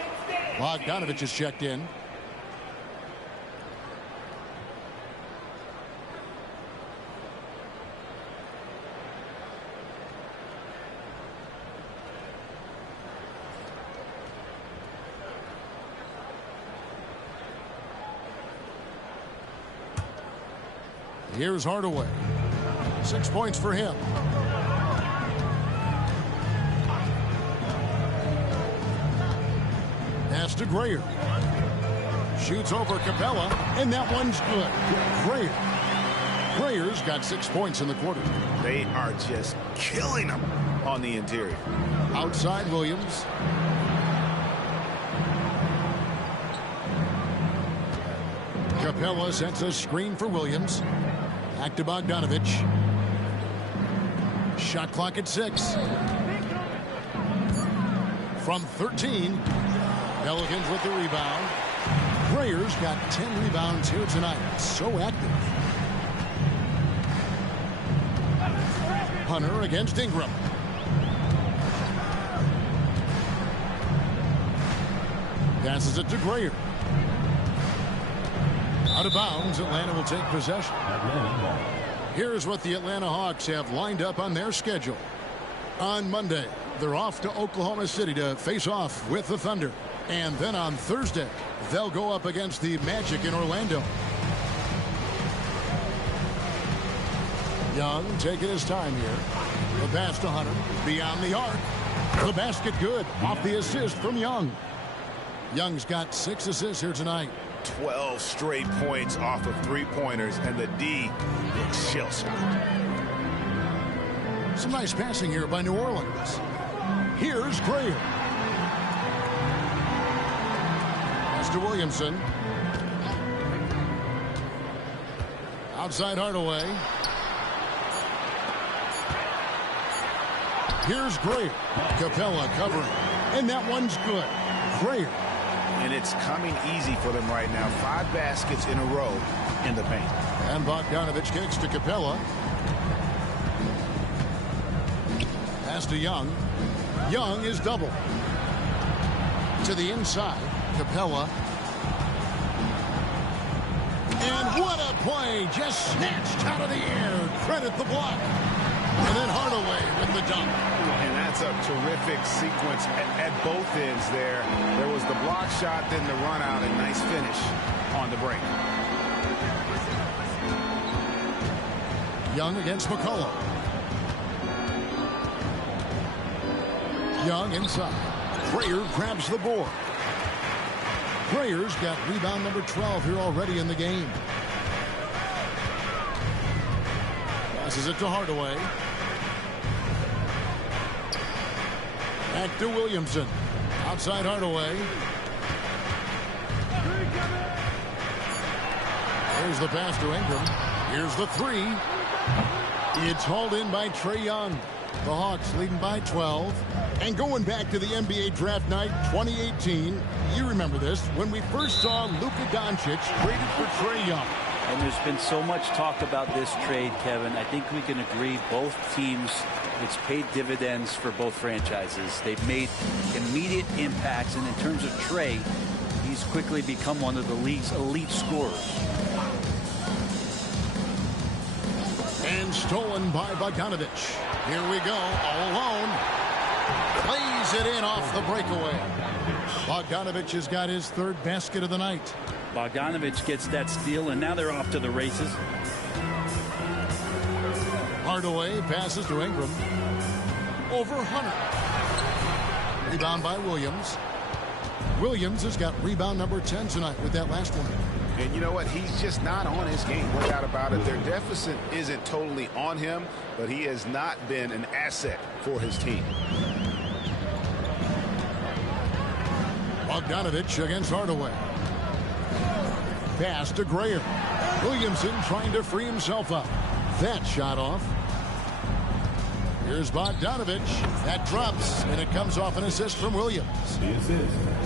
Bogdanovich is checked in. Here's Hardaway. 6 points for him. Pass to Grayer. Shoots over Capella, and that one's good. Grayer. Grayer's got 6 points in the quarter. They are just killing them on the interior. Outside Williams. Capella sets a screen for Williams. Back to Bogdanovich. Shot clock at 6. From 13. Pelicans with the rebound. Grayer's got 10 rebounds here tonight. So active. Hunter against Ingram. Passes it to Grayer. Out of bounds, Atlanta will take possession. Here's what the Atlanta Hawks have lined up on their schedule. On Monday, they're off to Oklahoma City to face off with the Thunder. And then on Thursday, they'll go up against the Magic in Orlando. Young taking his time here. The pass to Hunter. Beyond the arc. The basket good. Off the assist from Young. Young's got 6 assists here tonight. 12 straight points off of three-pointers, and the D looks shell-shocked. Some nice passing here by New Orleans. Here's Grayer. Pass to Williamson. Outside Hardaway. Here's Grayer. Capella covering. And that one's good. Grayer. And it's coming easy for them right now. 5 baskets in a row in the paint. And Bogdanovich kicks to Capella. Pass to Young. Young is double. To the inside. Capella. And what a play. Just snatched out of the air. Credit the block. And then Hardaway with the dunk. And that's a terrific sequence at both ends there. There was the block shot, then the run out, and nice finish on the break. Young against McCollum. Young inside. Grayer grabs the board. Grayer's got rebound number 12 here already in the game. Passes it to Hardaway. Back to Williamson. Outside Hardaway. Here's the pass to Ingram. Here's the 3. It's hauled in by Trae Young. The Hawks leading by 12. And going back to the NBA draft night 2018, you remember this, when we first saw Luka Doncic traded for Trae Young. And there's been so much talk about this trade, Kevin. I think we can agree both teams, it's paid dividends for both franchises. They've made immediate impacts, and in terms of Trae, he's quickly become one of the league's elite scorers. And stolen by Bogdanovich. Here we go, all alone. Plays it in off the breakaway. Bogdanovich has got his 3rd basket of the night. Bogdanovich gets that steal, and now they're off to the races. Hardaway passes to Ingram. Over Hunter. Rebound by Williams. Williams has got rebound number 10 tonight with that last one. And you know what? He's just not on his game. No doubt about it. Their deficit isn't totally on him, but he has not been an asset for his team. Bogdanovich against Hardaway. Pass to Grayer. Williamson trying to free himself up. That shot off. Here's Bogdanovich. That drops, and it comes off an assist from Williams.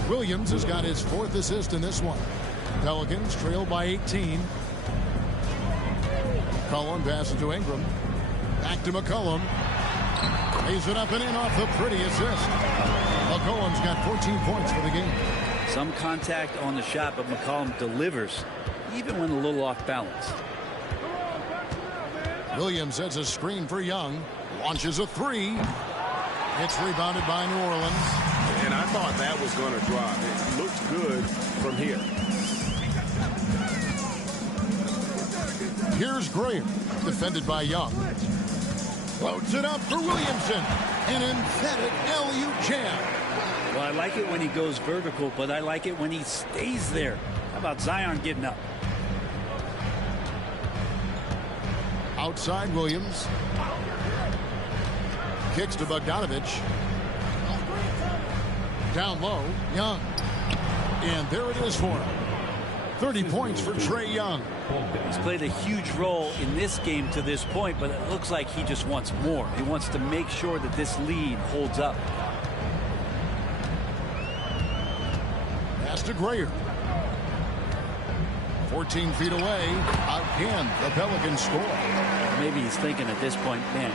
Williams has got his 4th assist in this one. Pelicans trail by 18. McCollum passes to Ingram. Back to McCollum. Lays it up and in off the pretty assist. McCollum's got 14 points for the game. Some contact on the shot, but McCollum delivers, even when a little off balance. Williams sets a screen for Young. Launches a 3. It's rebounded by New Orleans. And I thought that was going to drop. It looked good from here. Here's Graham, defended by Young. Floats it up for Williamson. An emphatic alley-oop jam. Well, I like it when he goes vertical, but I like it when he stays there. How about Zion getting up? Outside Williams. Kicks to Bogdanovich. Down low, Young. And there it is for him. 30 points for Trae Young. He's played a huge role in this game to this point, but it looks like he just wants more. He wants to make sure that this lead holds up. Pass to Grayer. 14 feet away. Again, the Pelicans score. Maybe he's thinking at this point, man,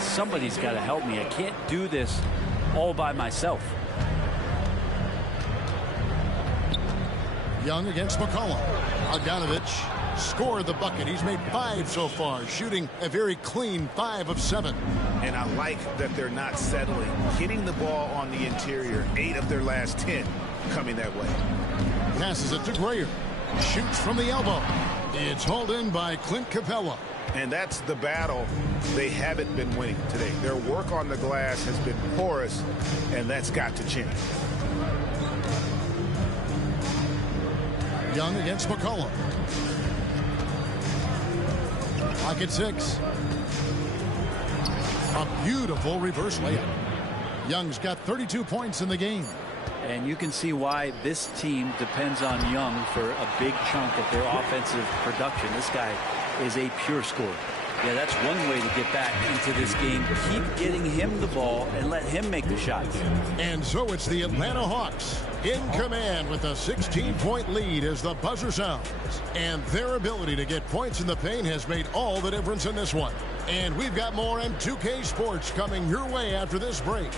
somebody's got to help me. I can't do this all by myself. Young against McCollum. Bogdanovich scored the bucket. He's made 5 so far, shooting a very clean 5 of 7. And I like that they're not settling. Hitting the ball on the interior, 8 of their last 10 coming that way. Passes it to Grayer. Shoots from the elbow. It's hauled in by Clint Capella. And that's the battle they haven't been winning today. Their work on the glass has been porous, and that's got to change. Young against McCollum. Pocket 6. A beautiful reverse layup. Young's got 32 points in the game. And you can see why this team depends on Young for a big chunk of their offensive production. This guy is a pure scorer. Yeah, that's one way to get back into this game. Keep getting him the ball and let him make the shots. And so it's the Atlanta Hawks in command with a 16-point lead as the buzzer sounds. And their ability to get points in the paint has made all the difference in this one. And we've got more M2K Sports coming your way after this break.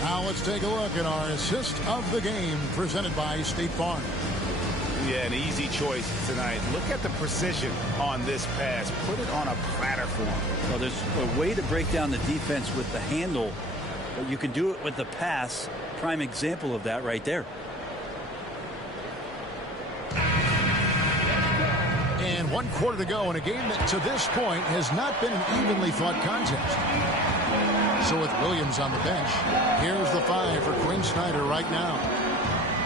Now let's take a look at our assist of the game presented by State Farm. Yeah, an easy choice tonight. Look at the precision on this pass. Put it on a platter for him. Well, there's a way to break down the defense with the handle, but you can do it with the pass. Prime example of that right there. And 1 quarter to go in a game that to this point has not been an evenly fought contest. So with Williams on the bench, here's the 5 for Quinn Snyder right now.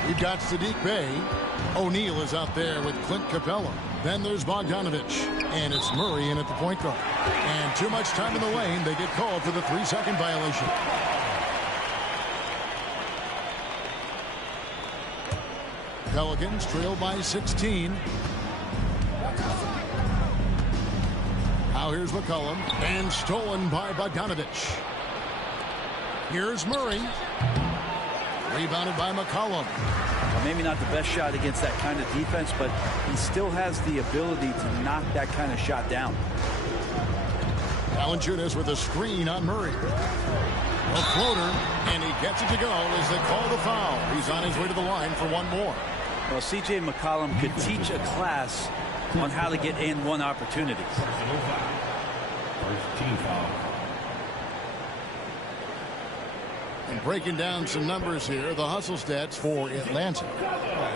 We've got Sadiq Bey. O'Neal is out there with Clint Capella. Then there's Bogdanovich. And it's Murray in at the point guard. And too much time in the lane. They get called for the 3-second violation. Pelicans trail by 16. Now here's McCollum. And stolen by Bogdanovich. Here's Murray. Rebounded by McCollum. Well, maybe not the best shot against that kind of defense, but he still has the ability to knock that kind of shot down. Valanciunas with a screen on Murray. A floater, and he gets it to go as they call the foul. He's on his way to the line for one more. Well, C.J. McCollum could teach a class on how to get in one opportunities. First team foul. And breaking down some numbers here, the hustle stats for Atlanta.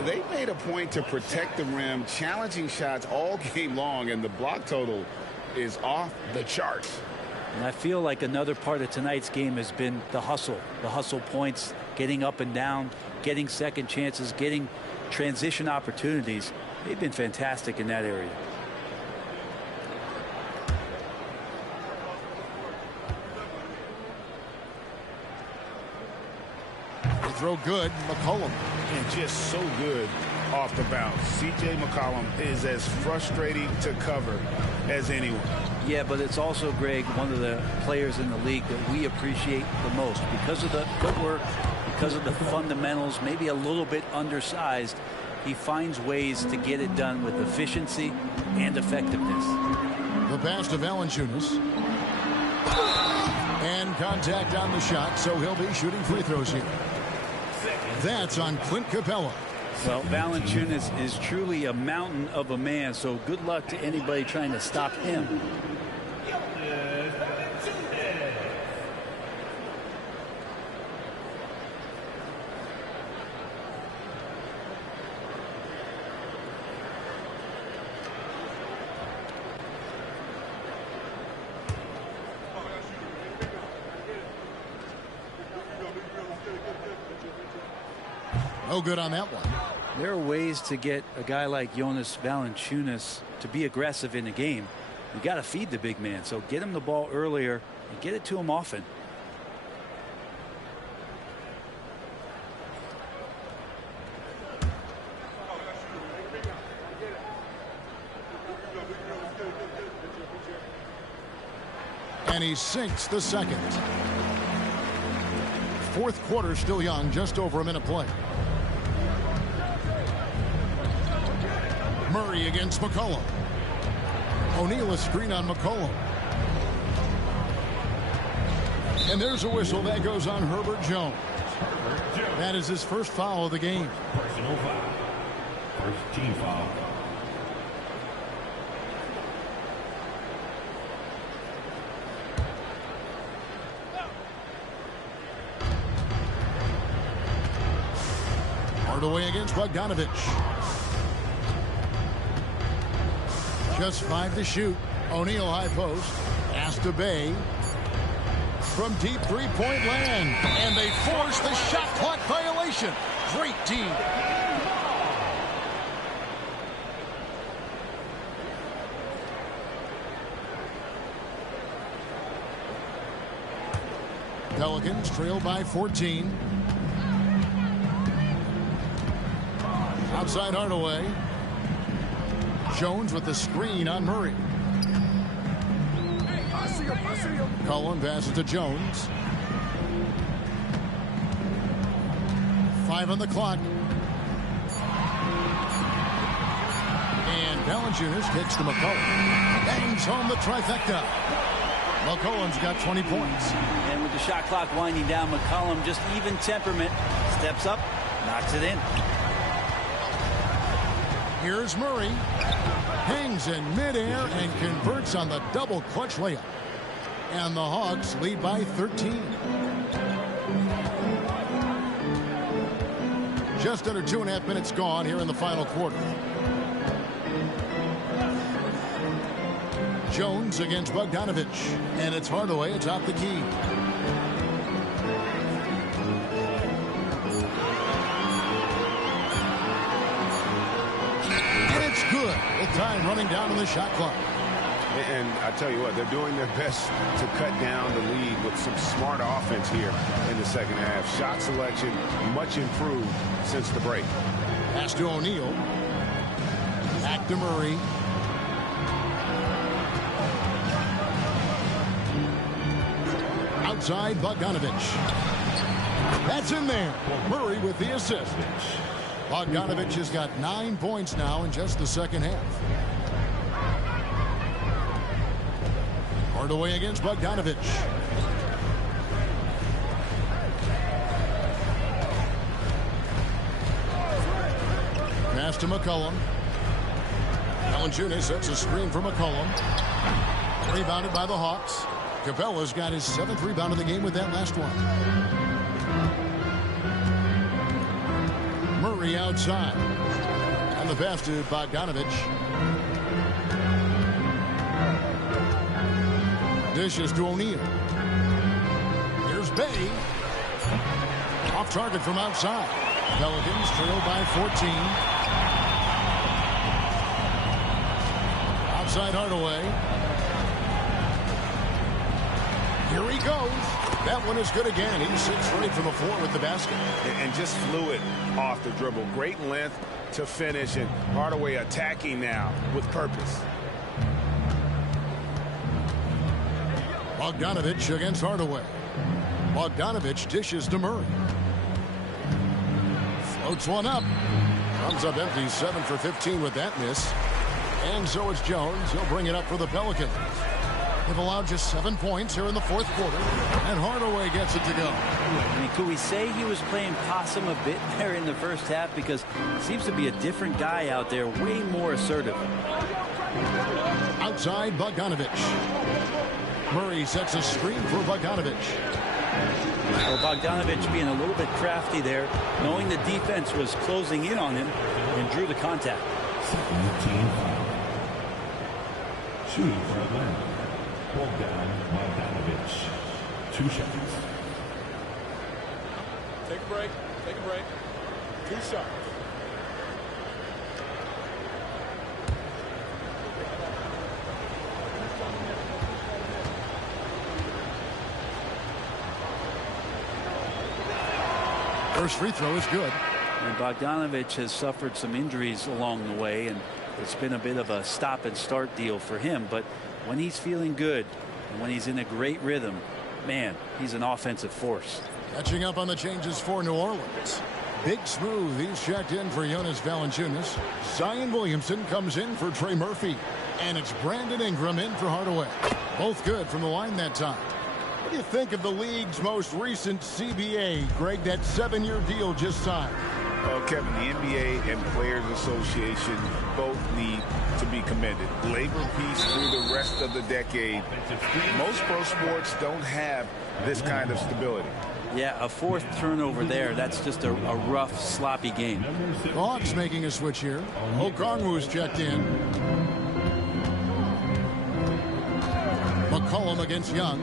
They made a point to protect the rim, challenging shots all game long, and the block total is off the charts. And I feel like another part of tonight's game has been the hustle points, getting up and down, getting second chances, getting transition opportunities. They've been fantastic in that area. Throw good, McCollum. And just so good off the bounce. C.J. McCollum is as frustrating to cover as anyone. Yeah, but it's also, Greg, one of the players in the league that we appreciate the most because of the footwork, because of the fundamentals, maybe a little bit undersized. he finds ways to get it done with efficiency and effectiveness. The pass to Valanciunas. And contact on the shot, so he'll be shooting free throws here. That's on Clint Capella. Well, Valanciunas is truly a mountain of a man, so good luck to anybody trying to stop him. No good on that one. There are ways to get a guy like Jonas Valanciunas to be aggressive in the game. You got to feed the big man, so get him the ball earlier and get it to him often. And he sinks the second. Fourth quarter still young, just over a minute play. Murray against McCollum. O'Neal a screen on McCollum. And there's a whistle that goes on Herbert Jones. That is his first foul of the game. Personal foul. First team foul. Hardaway against Bogdanovich. Just 5 to shoot. O'Neal high post. Pass to Bay. From deep three-point land. And they force the shot clock violation. Great team. Pelicans trail by 14. Outside Hardaway. Jones with the screen on Murray. Cullen passes to Jones. 5 on the clock. And Valanciunas kicks to McCollum. Bangs home the trifecta. McCollum's got 20 points. And with the shot clock winding down, McCollum, just even temperament, steps up, knocks it in. Here's Murray. Hangs in midair and converts on the double clutch layup. And the Hawks lead by 13. Just under 2.5 minutes gone here in the final quarter. Jones against Bogdanovich. And it's Hardaway atop the key. Good. With time running down on the shot clock. And I tell you what, they're doing their best to cut down the lead with some smart offense here in the second half. Shot selection much improved since the break. Pass to O'Neal. Back to Murray. Outside Bogdanovich. That's in there. Murray with the assist. Bogdanovich has got 9 points now in just the second half. Hardaway against Bogdanovich. Pass to McCollum. Valanciunas sets a screen for McCollum. Rebounded by the Hawks. Capella's got his 7th rebound of the game with that last one. Murray outside. And the pass to Bogdanovich. Dishes to O'Neal. Here's Bay. Off target from outside. Pelicans trail by 14. Outside Hardaway. Here he goes. That one is good again. He sits straight from the floor with the basket. And just fluid off the dribble. Great length to finish. And Hardaway attacking now with purpose. Bogdanovich against Hardaway. Bogdanovich dishes to Murray. Floats one up. Comes up empty, 7 for 15 with that miss. And so it's Jones. He'll bring it up for the Pelicans. They've allowed just 7 points here in the fourth quarter. And Hardaway gets it to go. I mean, could we say he was playing possum a bit there in the first half? Because he seems to be a different guy out there, way more assertive. Outside, Bogdanovich. Murray sets a screen for Bogdanovich. Well, Bogdanovich being a little bit crafty there, knowing the defense was closing in on him, and drew the contact. Second foul. Shooting for Atlanta. Bogdanovich. 2 seconds. Take a break. Take a break. 2 shots. First free throw is good. And Bogdanovich has suffered some injuries along the way, and it's been a bit of a stop and start deal for him. But when he's feeling good and when he's in a great rhythm, man, he's an offensive force. Catching up on the changes for New Orleans. Big Smooth, he's checked in for Jonas Valanciunas. Zion Williamson comes in for Trey Murphy. And it's Brandon Ingram in for Hardaway. Both good from the line that time. What do you think of the league's most recent CBA, Greg, that 7-year deal just signed? Well, Kevin, the NBA and Players Association both need to be commended. Labor peace through the rest of the decade. Most pro sports don't have this kind of stability. Yeah, a 4th turnover there. That's just a rough, sloppy game. Hawks making a switch here. Okongwu's checked in. McCollum against Young.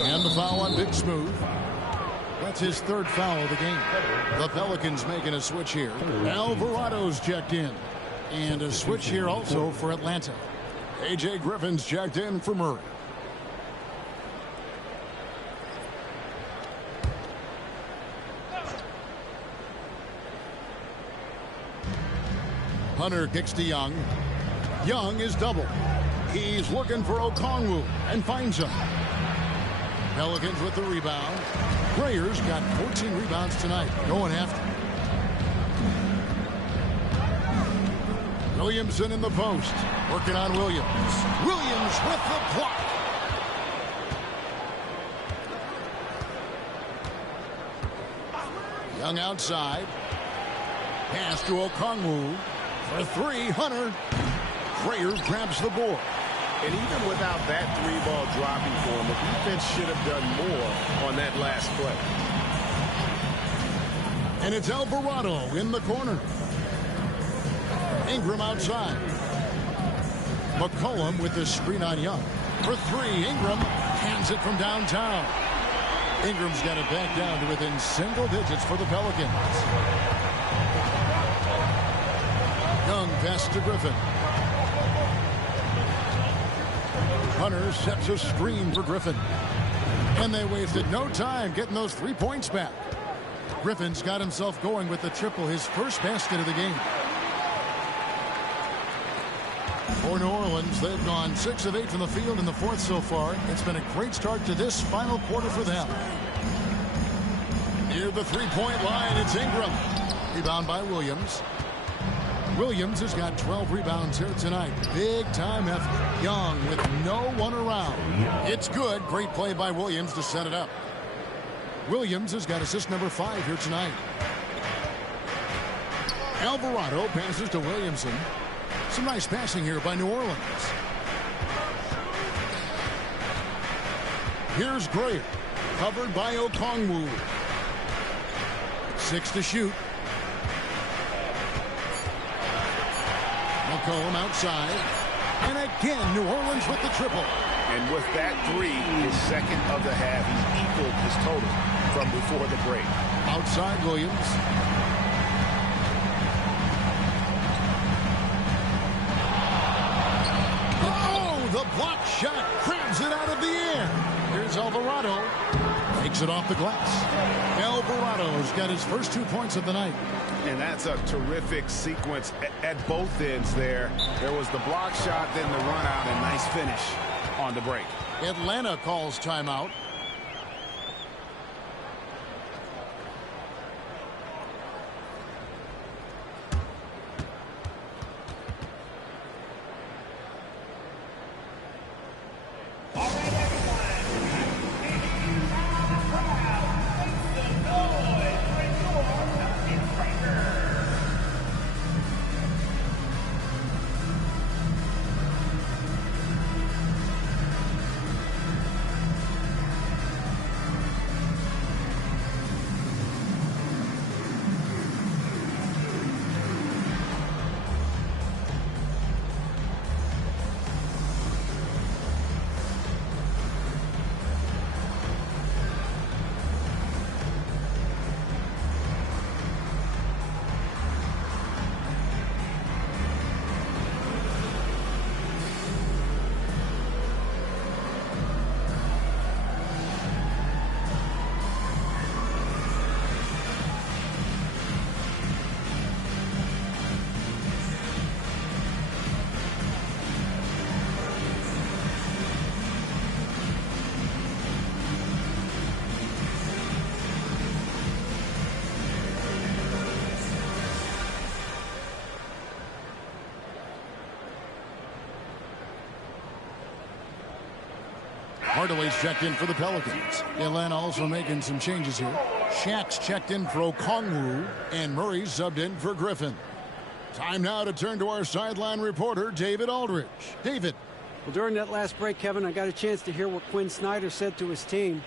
And the foul on Big Smooth. That's his 3rd foul of the game. The Pelicans making a switch here. Alvarado's checked in. And a switch here also for Atlanta. A.J. Griffin's checked in for Murray. Hunter kicks to Young. Young is double. He's looking for Okongwu and finds him. Pelicans with the rebound. Breyer's got 14 rebounds tonight. Going after. Williamson in the post. Working on Williams. Williams with the block. Young outside. Pass to Okongwu. For 3, Hunter. Breyer grabs the board. And even without that 3-ball dropping for him, the defense should have done more on that last play. And it's Alvarado in the corner. Ingram outside. McCollum with the screen on Young. For 3, Ingram hands it from downtown. Ingram's got it back down to within single digits for the Pelicans. Young pass to Griffin. Hunter sets a screen for Griffin. And they wasted no time getting those 3 points back. Griffin's got himself going with the triple, his first basket of the game. For New Orleans, they've gone 6 of 8 from the field in the 4th so far. It's been a great start to this final quarter for them. Near the 3-point line, it's Ingram. Rebound by Williams. Williams has got 12 rebounds here tonight. Big time effort. Young with no one around. It's good. Great play by Williams to set it up. Williams has got assist number 5 here tonight. Alvarado passes to Williamson. Some nice passing here by New Orleans. Here's Greyer. Covered by Okongwu. 6 to shoot. McCollum outside. And again, New Orleans with the triple. And with that 3, his second of the half, he equaled his total from before the break. Outside Williams. And oh, the block shot grabs it out of the air. Here's Alvarado. Takes it off the glass. Alvarado's got his first 2 points of the night. And that's a terrific sequence at both ends there. There was the block shot, then the run out, and nice finish on the break. Atlanta calls timeout. Hardaway's checked in for the Pelicans. Atlanta also making some changes here. Shaq's checked in for Okongwu, and Murray's subbed in for Griffin. Time now to turn to our sideline reporter, David Aldridge. David. Well, during that last break, Kevin, I got a chance to hear what Quinn Snyder said to his team.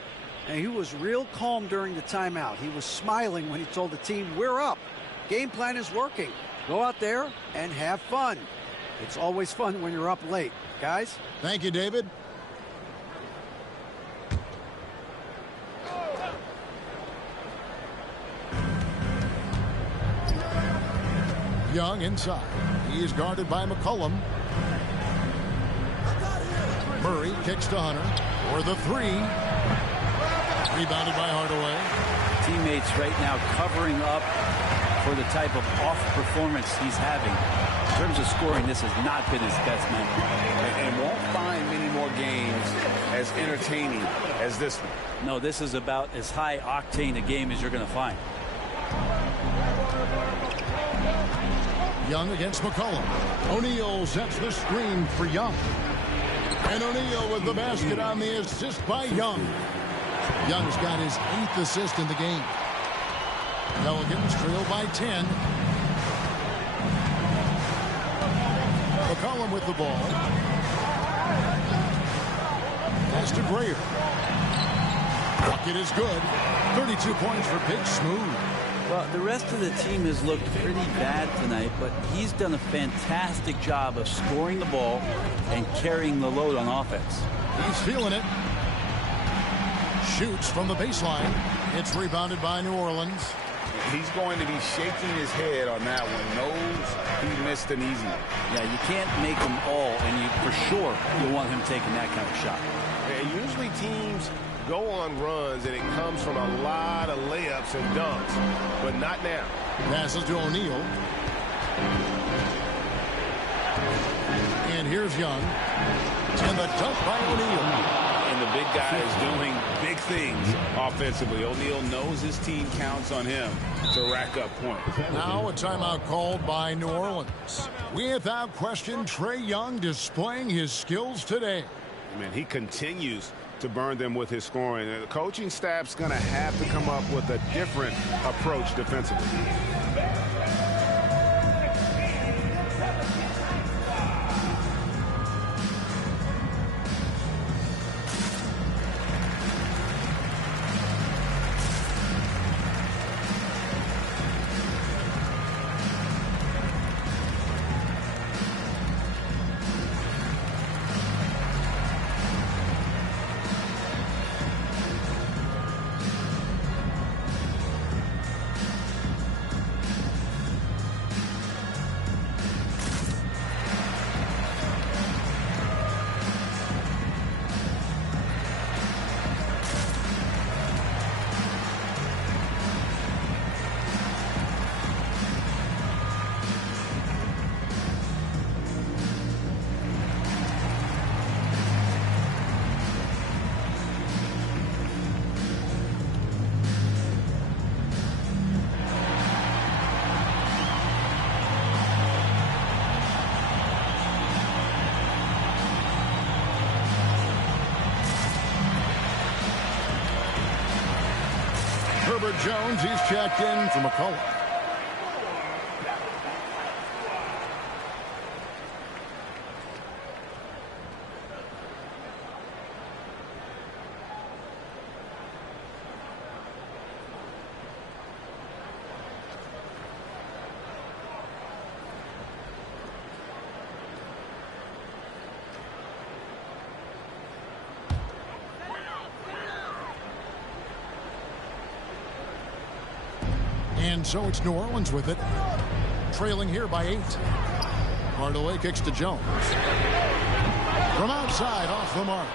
And he was real calm during the timeout. He was smiling when he told the team, we're up. Game plan is working. Go out there and have fun. It's always fun when you're up late. Guys? Thank you, David. Young inside. He is guarded by McCollum. Murray kicks to Hunter for the three. Rebounded by Hardaway. Teammates right now covering up for the type of off performance he's having. In terms of scoring, this has not been his best night. And won't find many more games as entertaining as this one. No, this is about as high octane a game as you're going to find. Young against McCollum. O'Neal sets the screen for Young. And O'Neal with the basket on the assist by Young. Young's got his 8th assist in the game. Pelicans trail by 10. McCollum with the ball. Pass to Grayer. Bucket is good. 32 points for Big Smooth. Well, the rest of the team has looked pretty bad tonight, but he's done a fantastic job of scoring the ball and carrying the load on offense. He's feeling it. Shoots from the baseline. It's rebounded by New Orleans. He's going to be shaking his head on that one. Knows he missed an easy one. Yeah, you can't make them all, and you for sure you want him taking that kind of shot. And usually teams go on runs, and it comes from a lot of layups and dunks, but not now. Passes to O'Neal. And here's Young. And the dunk by O'Neal. And the big guy is doing big things offensively. O'Neal knows his team counts on him to rack up points. Now a timeout called by New Orleans. Without question, Trae Young displaying his skills today. Man, he continues to burn them with his scoring. The coaching staff's going to have to come up with a different approach defensively. Herbert Jones, he's checked in for McCollum. And so it's New Orleans with it, trailing here by 8. Hardaway kicks to Jones. From outside, off the mark.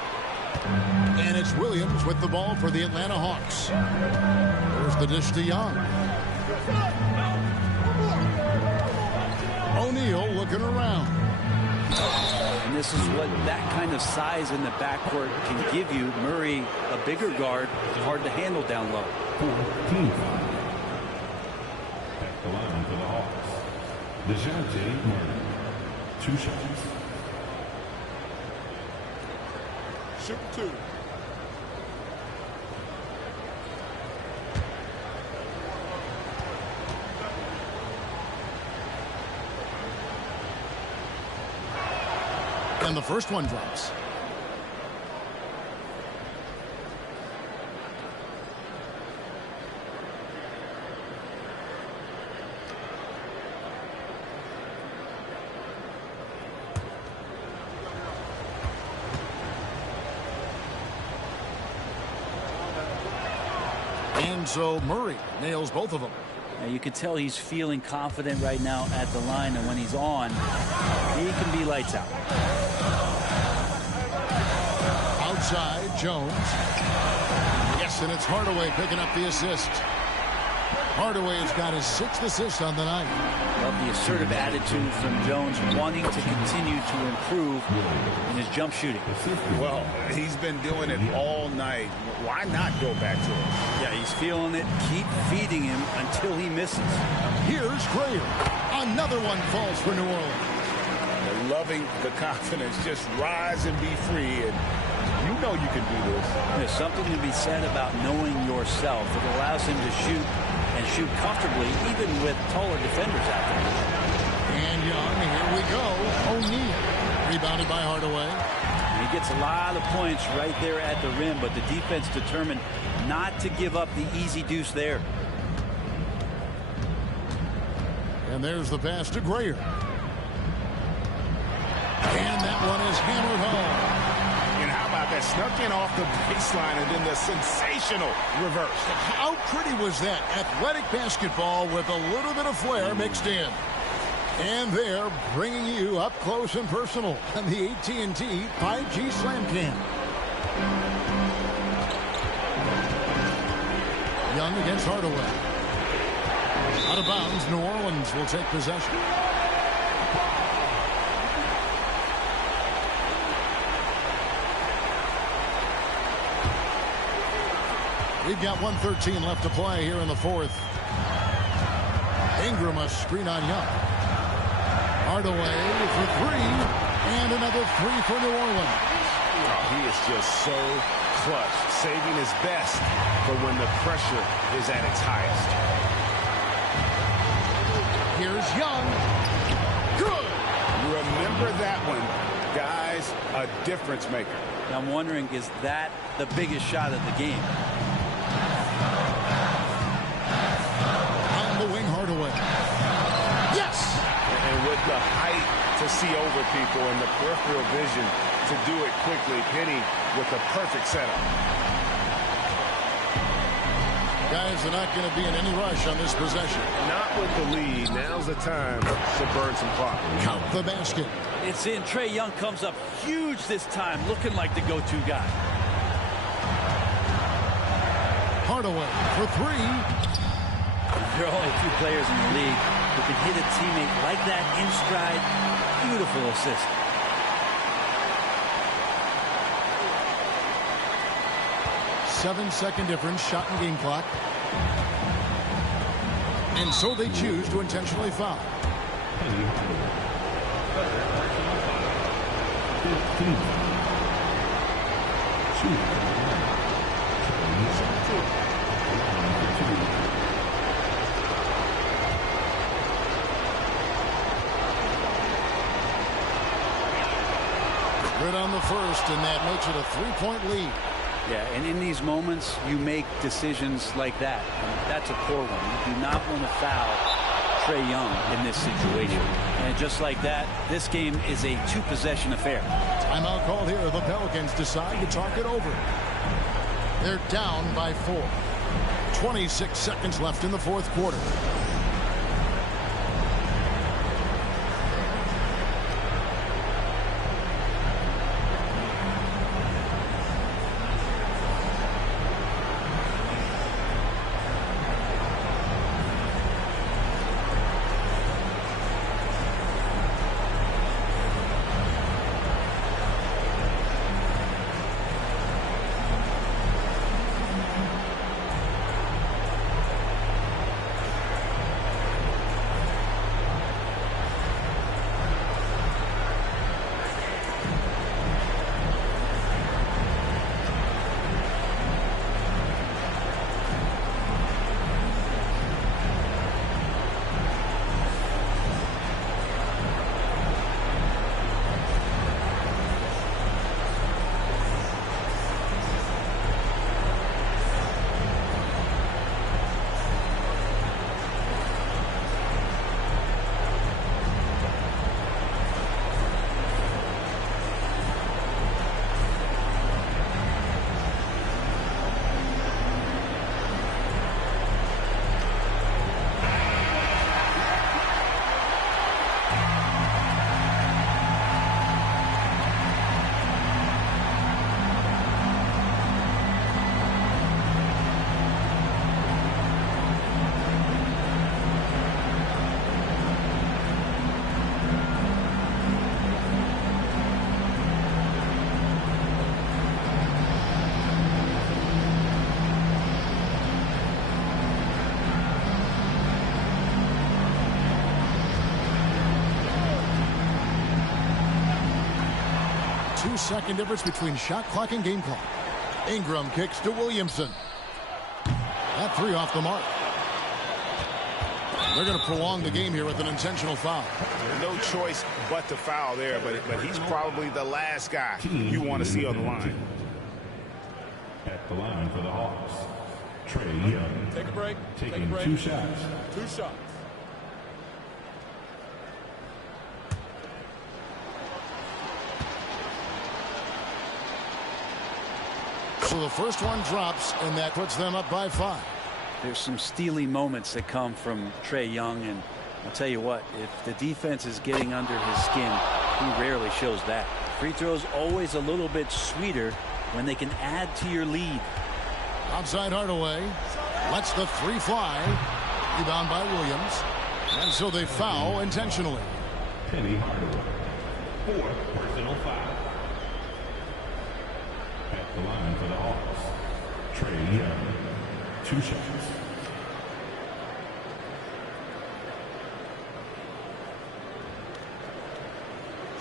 And it's Williams with the ball for the Atlanta Hawks. There's the dish to Young. O'Neal looking around. And this is what that kind of size in the backcourt can give you. Murray, a bigger guard, hard to handle down low. 14. The line for the Hawks. DeJounte Murray. 2 shots. Shoot 2. And the first one drops. And so Murray nails both of them. Now you can tell he's feeling confident right now at the line, and when he's on, he can be lights out. Outside, Jones. Yes, and it's Hardaway picking up the assist. Hardaway has got his 6th assist on the night. Love the assertive attitude from Jones, wanting to continue to improve in his jump shooting. Well, he's been doing it all night. Why not go back to it? Yeah, he's feeling it. Keep feeding him until he misses. Here's Grayer. Another one falls for New Orleans. They're loving the confidence. Just rise and be free. And you know you can do this. There's something to be said about knowing yourself. It allows him to shoot and shoot comfortably, even with taller defenders out there. And Young, here we go. O'Neal, rebounded by Hardaway. He gets a lot of points right there at the rim, but the defense determined not to give up the easy deuce there. And there's the pass to Grayer. And that one is hammered home. And how about that? Snuck in off the baseline and then the sensational reverse. How pretty was that? Athletic basketball with a little bit of flair mixed in. And they're bringing you up close and personal on the AT&T 5G Slam Cam. Young against Hardaway. Out of bounds, New Orleans will take possession. We've got 1:13 left to play here in the 4th. Ingram a screen on Young. Hardaway for 3, and another 3 for New Orleans. Oh, he is just so clutch, saving his best for when the pressure is at its highest. Here's Young. Good. Remember that one, guys, a difference maker. I'm wondering, is that the biggest shot of the game? On the wing, Hardaway. Yes! And with the height to see over people and the peripheral vision to do it quickly, Penny with the perfect setup. Guys are not going to be in any rush on this possession. Not with the lead. Now's the time to burn some clock. Count the basket. It's in. Trae Young comes up huge this time, looking like the go-to guy. Hardaway for 3. There are only 2 players in the league who can hit a teammate like that in stride. Beautiful assist. Seven-second difference, shot and game clock. And so they choose to intentionally foul. Good on the first, and that makes it a 3-point lead. Yeah, and in these moments, you make decisions like that. And that's a poor one. You do not want to foul Trae Young in this situation. And just like that, this game is a 2-possession affair. Timeout called here. The Pelicans decide to talk it over. They're down by 4. 26 seconds left in the 4th quarter. 2-second difference between shot clock and game clock. Ingram kicks to Williamson. That three off the mark. They're going to prolong the game here with an intentional foul. No choice but to foul there, but he's probably the last guy you want to see on the line. At the line for the Hawks, Trae Young. Take a break. Taking 2 shots. 2 shots. So the first one drops, and that puts them up by 5. There's some steely moments that come from Trae Young, and I'll tell you what, if the defense is getting under his skin, he rarely shows that. Free throws always a little bit sweeter when they can add to your lead. Outside Hardaway lets the three fly. Rebound by Williams. And so they foul intentionally. Penny Hardaway. 4th personal foul. At the line for the Hawks, Trae Young. 2 shots.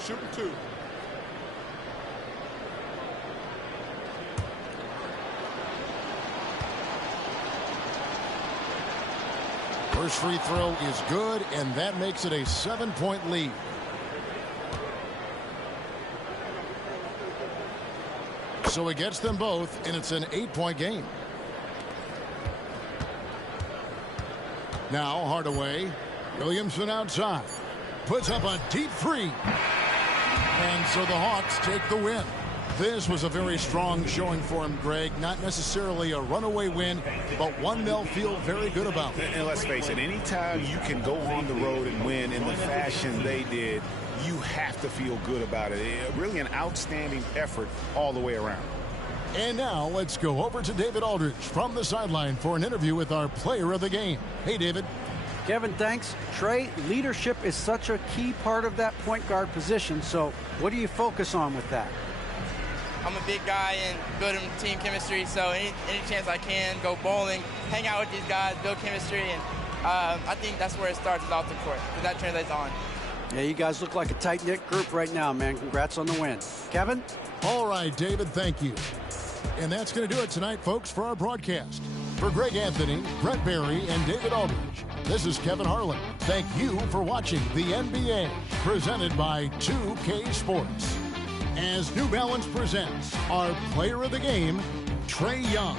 Shooting 2. First free throw is good, and that makes it a 7-point lead. So it gets them both, and it's an 8-point game. Now Hardaway. Williamson outside. Puts up a deep three. And so the Hawks take the win. This was a very strong showing for him, Greg. Not necessarily a runaway win, but one they'll feel very good about. And let's face it, anytime you can go on the road and win in the fashion they did, you have to feel good about it. Really an outstanding effort all the way around. And now let's go over to David Aldridge from the sideline for an interview with our player of the game. Hey, David. Kevin, thanks. Trae, leadership is such a key part of that point guard position. So what do you focus on with that? I'm a big guy and building team chemistry, so any chance I can, go bowling, hang out with these guys, build chemistry, and I think that's where it starts is off the court, because that translates on. Yeah, you guys look like a tight-knit group right now, man. Congrats on the win. Kevin? All right, David, thank you. And that's going to do it tonight, folks, for our broadcast. For Greg Anthony, Brett Barry, and David Aldridge, this is Kevin Harlan. Thank you for watching the NBA, presented by 2K Sports. As New Balance presents our player of the game, Trae Young.